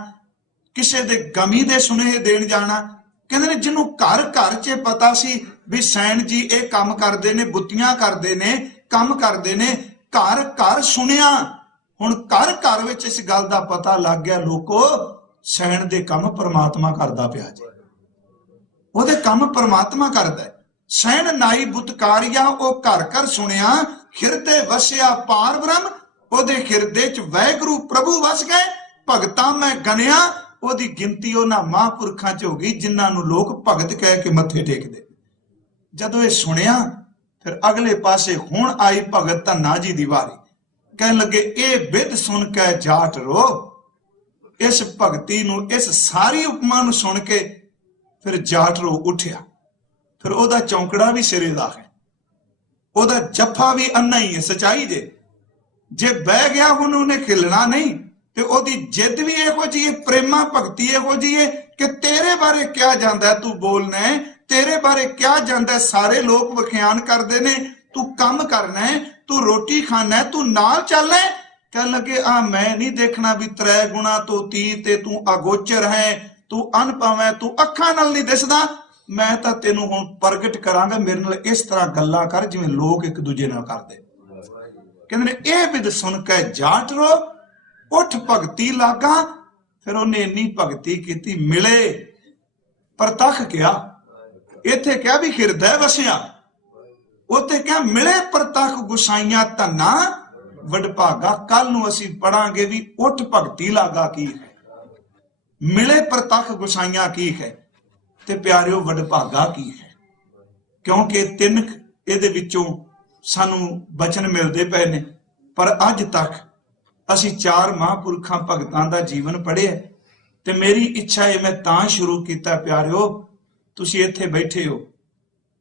किसे दे गमी दे सुनेहे देण जाना। कहंदे ने जिन्हों घर घर च पता सी भी सैन जी ये काम करदे ने, बुत्तियां करदे ने, काम करदे ने, घर घर सुनिया। हुण घर घर विच इस गल दा पता लग गया, लोको सैन दे काम परमात्मा करदा पिया जी, ओहदे काम परमात्मा करदा है। सैन नाई बुतकारिया, ओ घर घर सुनिया, हिरदे वसिया पार ब्रह्म, ओहदे हिरदे च वाहिगुरू प्रभु वस गए। भगतां मैं गनिया, ओहदी गिनती उन्हां महापुरखां च हो गई जिन्हां नूं लोक भगत कह के मत्थे टेकदे। ਜਦੋਂ ਇਹ ਸੁਣਿਆ ਫਿਰ ਅਗਲੇ ਪਾਸੇ ਹੁਣ ਆਈ ਭਗਤ ਧੰਨਾ ਜੀ ਦੀ ਵਾਰੀ। ਕਹਿਣ ਲੱਗੇ ਇਹ ਬਿਧ ਸੁਣ ਕੇ ਜਾਟ ਰੋ। ਇਸ ਭਗਤੀ ਨੂੰ, ਇਸ ਸਾਰੀ ਉਪਮਾ ਨੂੰ ਸੁਣ ਕੇ ਫਿਰ ਜਾਟ ਰੋ ਉੱਠਿਆ। ਫਿਰ ਉਹਦਾ ਚੌਂਕੜਾ ਵੀ ਸਿਰੇ ਦਾ ਹੈ, ਉਹਦਾ ਜੱਫਾ ਵੀ ਅੰਨਾ ਹੀ ਹੈ। ਸਚਾਈ ਜੇ ਬਹਿ ਗਿਆ ਹੁਣ ਉਹਨੇ ਖਿਲਣਾ ਨਹੀਂ। ਤੇ ਉਹਦੀ ਜਿੱਦ ਵੀ ਇਹੋ ਜਿਹੀ ਹੈ, ਪ੍ਰੇਮਾ ਭਗਤੀ ਇਹੋ ਜਿਹੀ ਹੈ ਕਿ ਤੇਰੇ ਬਾਰੇ ਕਿਹਾ ਜਾਂਦਾ, ਤੂੰ ਬੋਲਣਾ ਹੈ, ਤੇਰੇ ਬਾਰੇ ਕਿਹਾ ਜਾਂਦਾ, ਸਾਰੇ ਲੋਕ ਵਿਖਿਆਨ ਕਰਦੇ ਨੇ, ਤੂੰ ਕੰਮ ਕਰਨਾ ਹੈ, ਤੂੰ ਰੋਟੀ ਖਾਣਾ ਹੈ, ਤੂੰ ਨਾਲ ਚੱਲਣਾ। ਕਹਿਣ ਲੱਗੇ ਆ ਮੈਂ ਨਹੀਂ ਦੇਖਣਾ ਵੀ 3 ਗੁਣਾ ਤੋਂ 30 ਤੇ ਤੂੰ ਅਗੋਚਰ ਹੈ, ਤੂੰ ਅਨਭਵ ਹੈ, ਤੂੰ ਅੱਖਾਂ ਨਾਲ ਨਹੀਂ ਦਿਸਦਾ। ਮੈਂ ਤਾਂ ਤੈਨੂੰ ਹੁਣ ਪ੍ਰਗਟ ਕਰਾਂਗਾ, ਮੇਰੇ ਨਾਲ ਇਸ ਤਰ੍ਹਾਂ ਗੱਲਾਂ ਕਰ ਜਿਵੇਂ ਲੋਕ ਇੱਕ ਦੂਜੇ ਨਾਲ ਕਰਦੇ। ਕਹਿੰਦੇ ਨੇ ਇਹ ਬਿਧ ਸੁਣ ਕੇ ਜਾਟ ਰੋ, ਉੱਠ ਭਗਤੀ ਲਾਗਾ। ਫਿਰ ਉਹਨੇ ਇੰਨੀ ਭਗਤੀ ਕੀਤੀ, ਮਿਲੇ ਪ੍ਰਤੱਖ ਕਿਹਾ। ਇੱਥੇ ਕਿਹਾ ਵੀ ਹਿਰਦੈ ਵਸਿਆ, ਉੱਥੇ ਕਿਹਾ ਮਿਲੇ ਪ੍ਰਤੱਖ ਗੁਸਾਈਆਂ ਧੰਨਾ ਵਡਭਾਗਾ। ਕੱਲ ਨੂੰ ਅਸੀਂ ਪੜਾਂਗੇ ਵੀ ਉੱਠ ਭਗਤੀ ਲਾਗਾ ਕੀ ਹੈ, ਮਿਲੇ ਪ੍ਰਤੱਖ ਗੁਸਾਈਆਂ ਕੀ ਹੈ, ਤੇ ਪਿਆਰਿਓ ਵਡਭਾਗਾ ਕੀ ਹੈ। ਕਿਉਂਕਿ 3 ਇਹਦੇ ਵਿੱਚੋਂ ਸਾਨੂੰ ਬਚਨ ਮਿਲਦੇ ਪਏ ਨੇ, ਪਰ ਅੱਜ ਤੱਕ ਅਸੀਂ 4 ਮਹਾਂਪੁਰਖਾਂ ਭਗਤਾਂ ਦਾ ਜੀਵਨ ਪੜ੍ਹਿਆ। ਤੇ ਮੇਰੀ ਇੱਛਾ ਹੈ, ਮੈਂ ਤਾਂ ਸ਼ੁਰੂ ਕੀਤਾ ਪਿਆਰਿਓ, ਤੁਸੀਂ ਇੱਥੇ ਬੈਠੇ ਹੋ,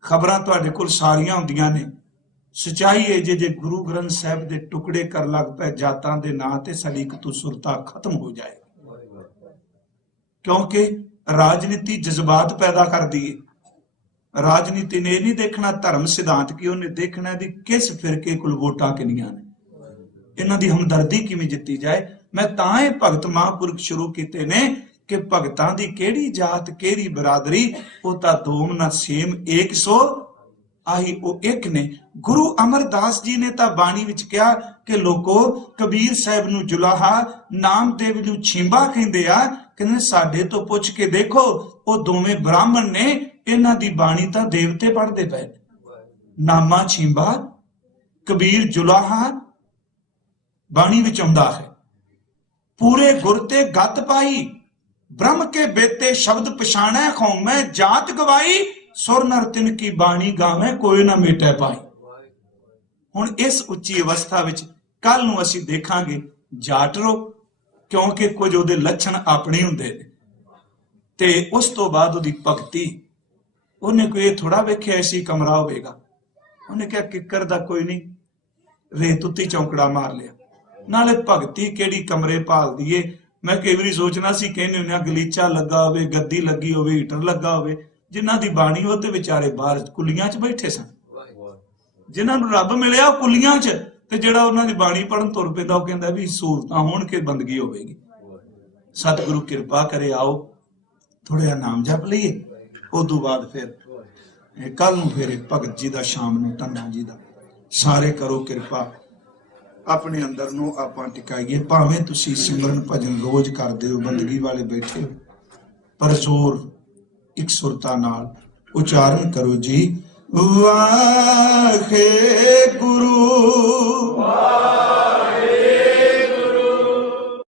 ਖਬਰਾਂ ਤੁਹਾਡੇ ਕੋਲ ਸਾਰੀਆਂ ਹੁੰਦੀਆਂ ਨੇ। ਸਚਾਈ ਹੈ ਜੇ ਗੁਰੂ ਗ੍ਰੰਥ ਸਾਹਿਬ ਦੇ ਟੁਕੜੇ ਕਰ ਲੱਗ ਪਏ ਜਾਤਾਂ ਦੇ ਨਾਂ ਤੇ, ਸਾਡੀ ਇੱਕ ਸੁਰਤਾ ਖਤਮ ਹੋ ਜਾਏ। ਕਿਉਂਕਿ ਰਾਜਨੀਤੀ ਜਜ਼ਬਾਤ ਪੈਦਾ ਕਰਦੀ ਹੈ। ਰਾਜਨੀਤੀ ਨੇ ਇਹ ਨਹੀਂ ਦੇਖਣਾ ਧਰਮ ਸਿਧਾਂਤ ਕੀ, ਉਹਨੇ ਦੇਖਣਾ ਵੀ ਕਿਸ ਫਿਰਕੇ ਕੋਲ ਵੋਟਾਂ ਕਿੰਨੀਆਂ ਨੇ, ਇਹਨਾਂ ਦੀ ਹਮਦਰਦੀ ਕਿਵੇਂ ਜਿੱਤੀ ਜਾਏ। ਮੈਂ ਤਾਂ ਇਹ ਭਗਤ ਮਹਾਂਪੁਰਖ ਸ਼ੁਰੂ ਕੀਤੇ ਨੇ ਕਿ ਭਗਤਾਂ ਦੀ ਕਿਹੜੀ ਜਾਤ ਕਿਹੜੀ ਬਰਾਦਰੀ, ਉਹ ਤਾਂ ਦੋਮ ਨਾ ਸੇਮ ਏਕ ਸੋ ਆਹੀ, ਉਹ ਇੱਕ ਨੇ। ਗੁਰੂ ਅਮਰਦਾਸ ਜੀ ਨੇ ਤਾਂ ਬਾਣੀ ਵਿੱਚ ਕਿਹਾ ਕਿ ਲੋਕੋ ਕਬੀਰ ਸਾਹਿਬ ਨੂੰ ਜੁਲਾਹਾ, ਨਾਮਦੇਵ ਨੂੰ ਛਿੰਬਾ ਕਹਿੰਦੇ ਆ। ਕਹਿੰਦੇ ਸਾਡੇ ਤੋਂ ਪੁੱਛ ਕੇ ਦੇਖੋ, ਉਹ ਦੋਵੇਂ ਬ੍ਰਾਹਮਣ ਨੇ, ਇਹਨਾਂ ਦੀ ਬਾਣੀ ਤਾਂ ਦੇਵਤੇ ਪੜ੍ਹਦੇ ਪਏ। ਨਾਮਾ ਛਿੰਬਾ, ਕਬੀਰ ਜੁਲਾਹਾ ਬਾਣੀ ਵਿੱਚ ਆਉਂਦਾ ਹੈ। ਪੂਰੇ ਗੁਰ ਤੇ ਗੱਤ ਪਾਈ, ਬ੍ਰਹਮ ਕੇ ਬੇਤੇ ਸ਼ਬਦ ਪਛਾਣੈ ਖੌਮੈ, ਜਾਤ ਗਵਾਈ ਸੁਰ ਨਰ ਤਿਨ ਕੀ ਬਾਣੀ ਗਾਵੇਂ, ਕੋਈ ਨਾ ਮੇਟੈ ਪਾਈ। ਹੁਣ ਇਸ ਉੱਚੀ ਅਵਸਥਾ ਵਿੱਚ ਕੱਲ ਨੂੰ ਅਸੀਂ ਦੇਖਾਂਗੇ ਜਾਟ ਰੋ, ਕਿਉਂਕਿ ਕੁਝ ਉਹਦੇ ਲੱਛਣ ਆਪਣੇ ਹੁੰਦੇ ਨੇ। ਤੇ ਉਸ ਤੋਂ ਬਾਅਦ ਉਹਦੀ ਭਗਤੀ, ਉਹਨੇ ਕੋਈ ਇਹ ਥੋੜਾ ਵੇਖਿਆ ਐਸੀ ਕਮਰਾ ਹੋਵੇਗਾ। ਉਹਨੇ ਕਿਹਾ ਕਿੱਕਰ ਦਾ ਕੋਈ ਨਹੀਂ, ਰੇਤ ਉੱਤੇ ਚੌਂਕੜਾ ਮਾਰ ਲਿਆ। ਨਾਲੇ ਭਗਤੀ ਕਿਹੜੀ ਕਮਰੇ ਭਾਲਦੀ ਏ। ਮੈਂ ਕਈ ਵਾਰੀ ਸੋਚਣਾ ਸੀ, ਕਹਿੰਦੇ ਹੁੰਦੇ ਆ ਗਲੀਚਾ ਲੱਗਾ ਹੋਵੇ, ਗੱਦੀ ਲੱਗੀ ਹੋਵੇ, ਹੀਟਰ ਲੱਗਾ ਹੋਵੇ। ਜਿਨ੍ਹਾਂ ਦੀ ਬਾਣੀ ਉਹ ਤੇ ਵਿਚਾਰੇ ਬਾਹਰ ਕੁੱਲੀਆਂ 'ਚ ਬੈਠੇ ਸਨ। ਜਿਨ੍ਹਾਂ ਨੂੰ ਰੱਬ ਮਿਲਿਆ ਉਹ ਕੁੱਲੀਆਂ 'ਚ, ਤੇ ਜਿਹੜਾ ਉਹਨਾਂ ਦੀ ਬਾਣੀ ਪੜਨ ਤੁਰ ਪੈਂਦਾ ਉਹ ਕਹਿੰਦਾ ਵੀ ਸਹੂਲਤਾਂ ਹੋਣ ਕੇ ਬੰਦਗੀ ਹੋਵੇਗੀ। ਸਤਿਗੁਰੂ ਕਿਰਪਾ ਕਰੇ, ਆਓ ਥੋੜਾ ਜਿਹਾ ਨਾਮ ਜਪ ਲਈਏ, ਉਦੋਂ ਬਾਅਦ ਫਿਰ ਕੱਲ ਨੂੰ ਫਿਰ ਭਗਤ ਜੀ ਦਾ, ਸ਼ਾਮ ਨੂੰ ਧੰਨਾ ਜੀ ਦਾ। ਸਾਰੇ ਕਰੋ ਕਿਰਪਾ, ਆਪਣੇ ਅੰਦਰ ਨੂੰ ਆਪਾਂ ਟਿਕਾਈਏ। ਭਾਵੇਂ ਤੁਸੀਂ ਸਿਮਰਨ ਭਜਨ ਰੋਜ਼ ਕਰਦੇ ਹੋ, ਬੰਦਗੀ ਵਾਲੇ ਬੈਠੇ ਹੋ, ਪਰ ਜ਼ੋਰ ਇੱਕ ਸੁਰਤਾ ਨਾਲ ਉਚਾਰਨ ਕਰੋ ਜੀ। ਵਾਹਿਗੁਰੂ।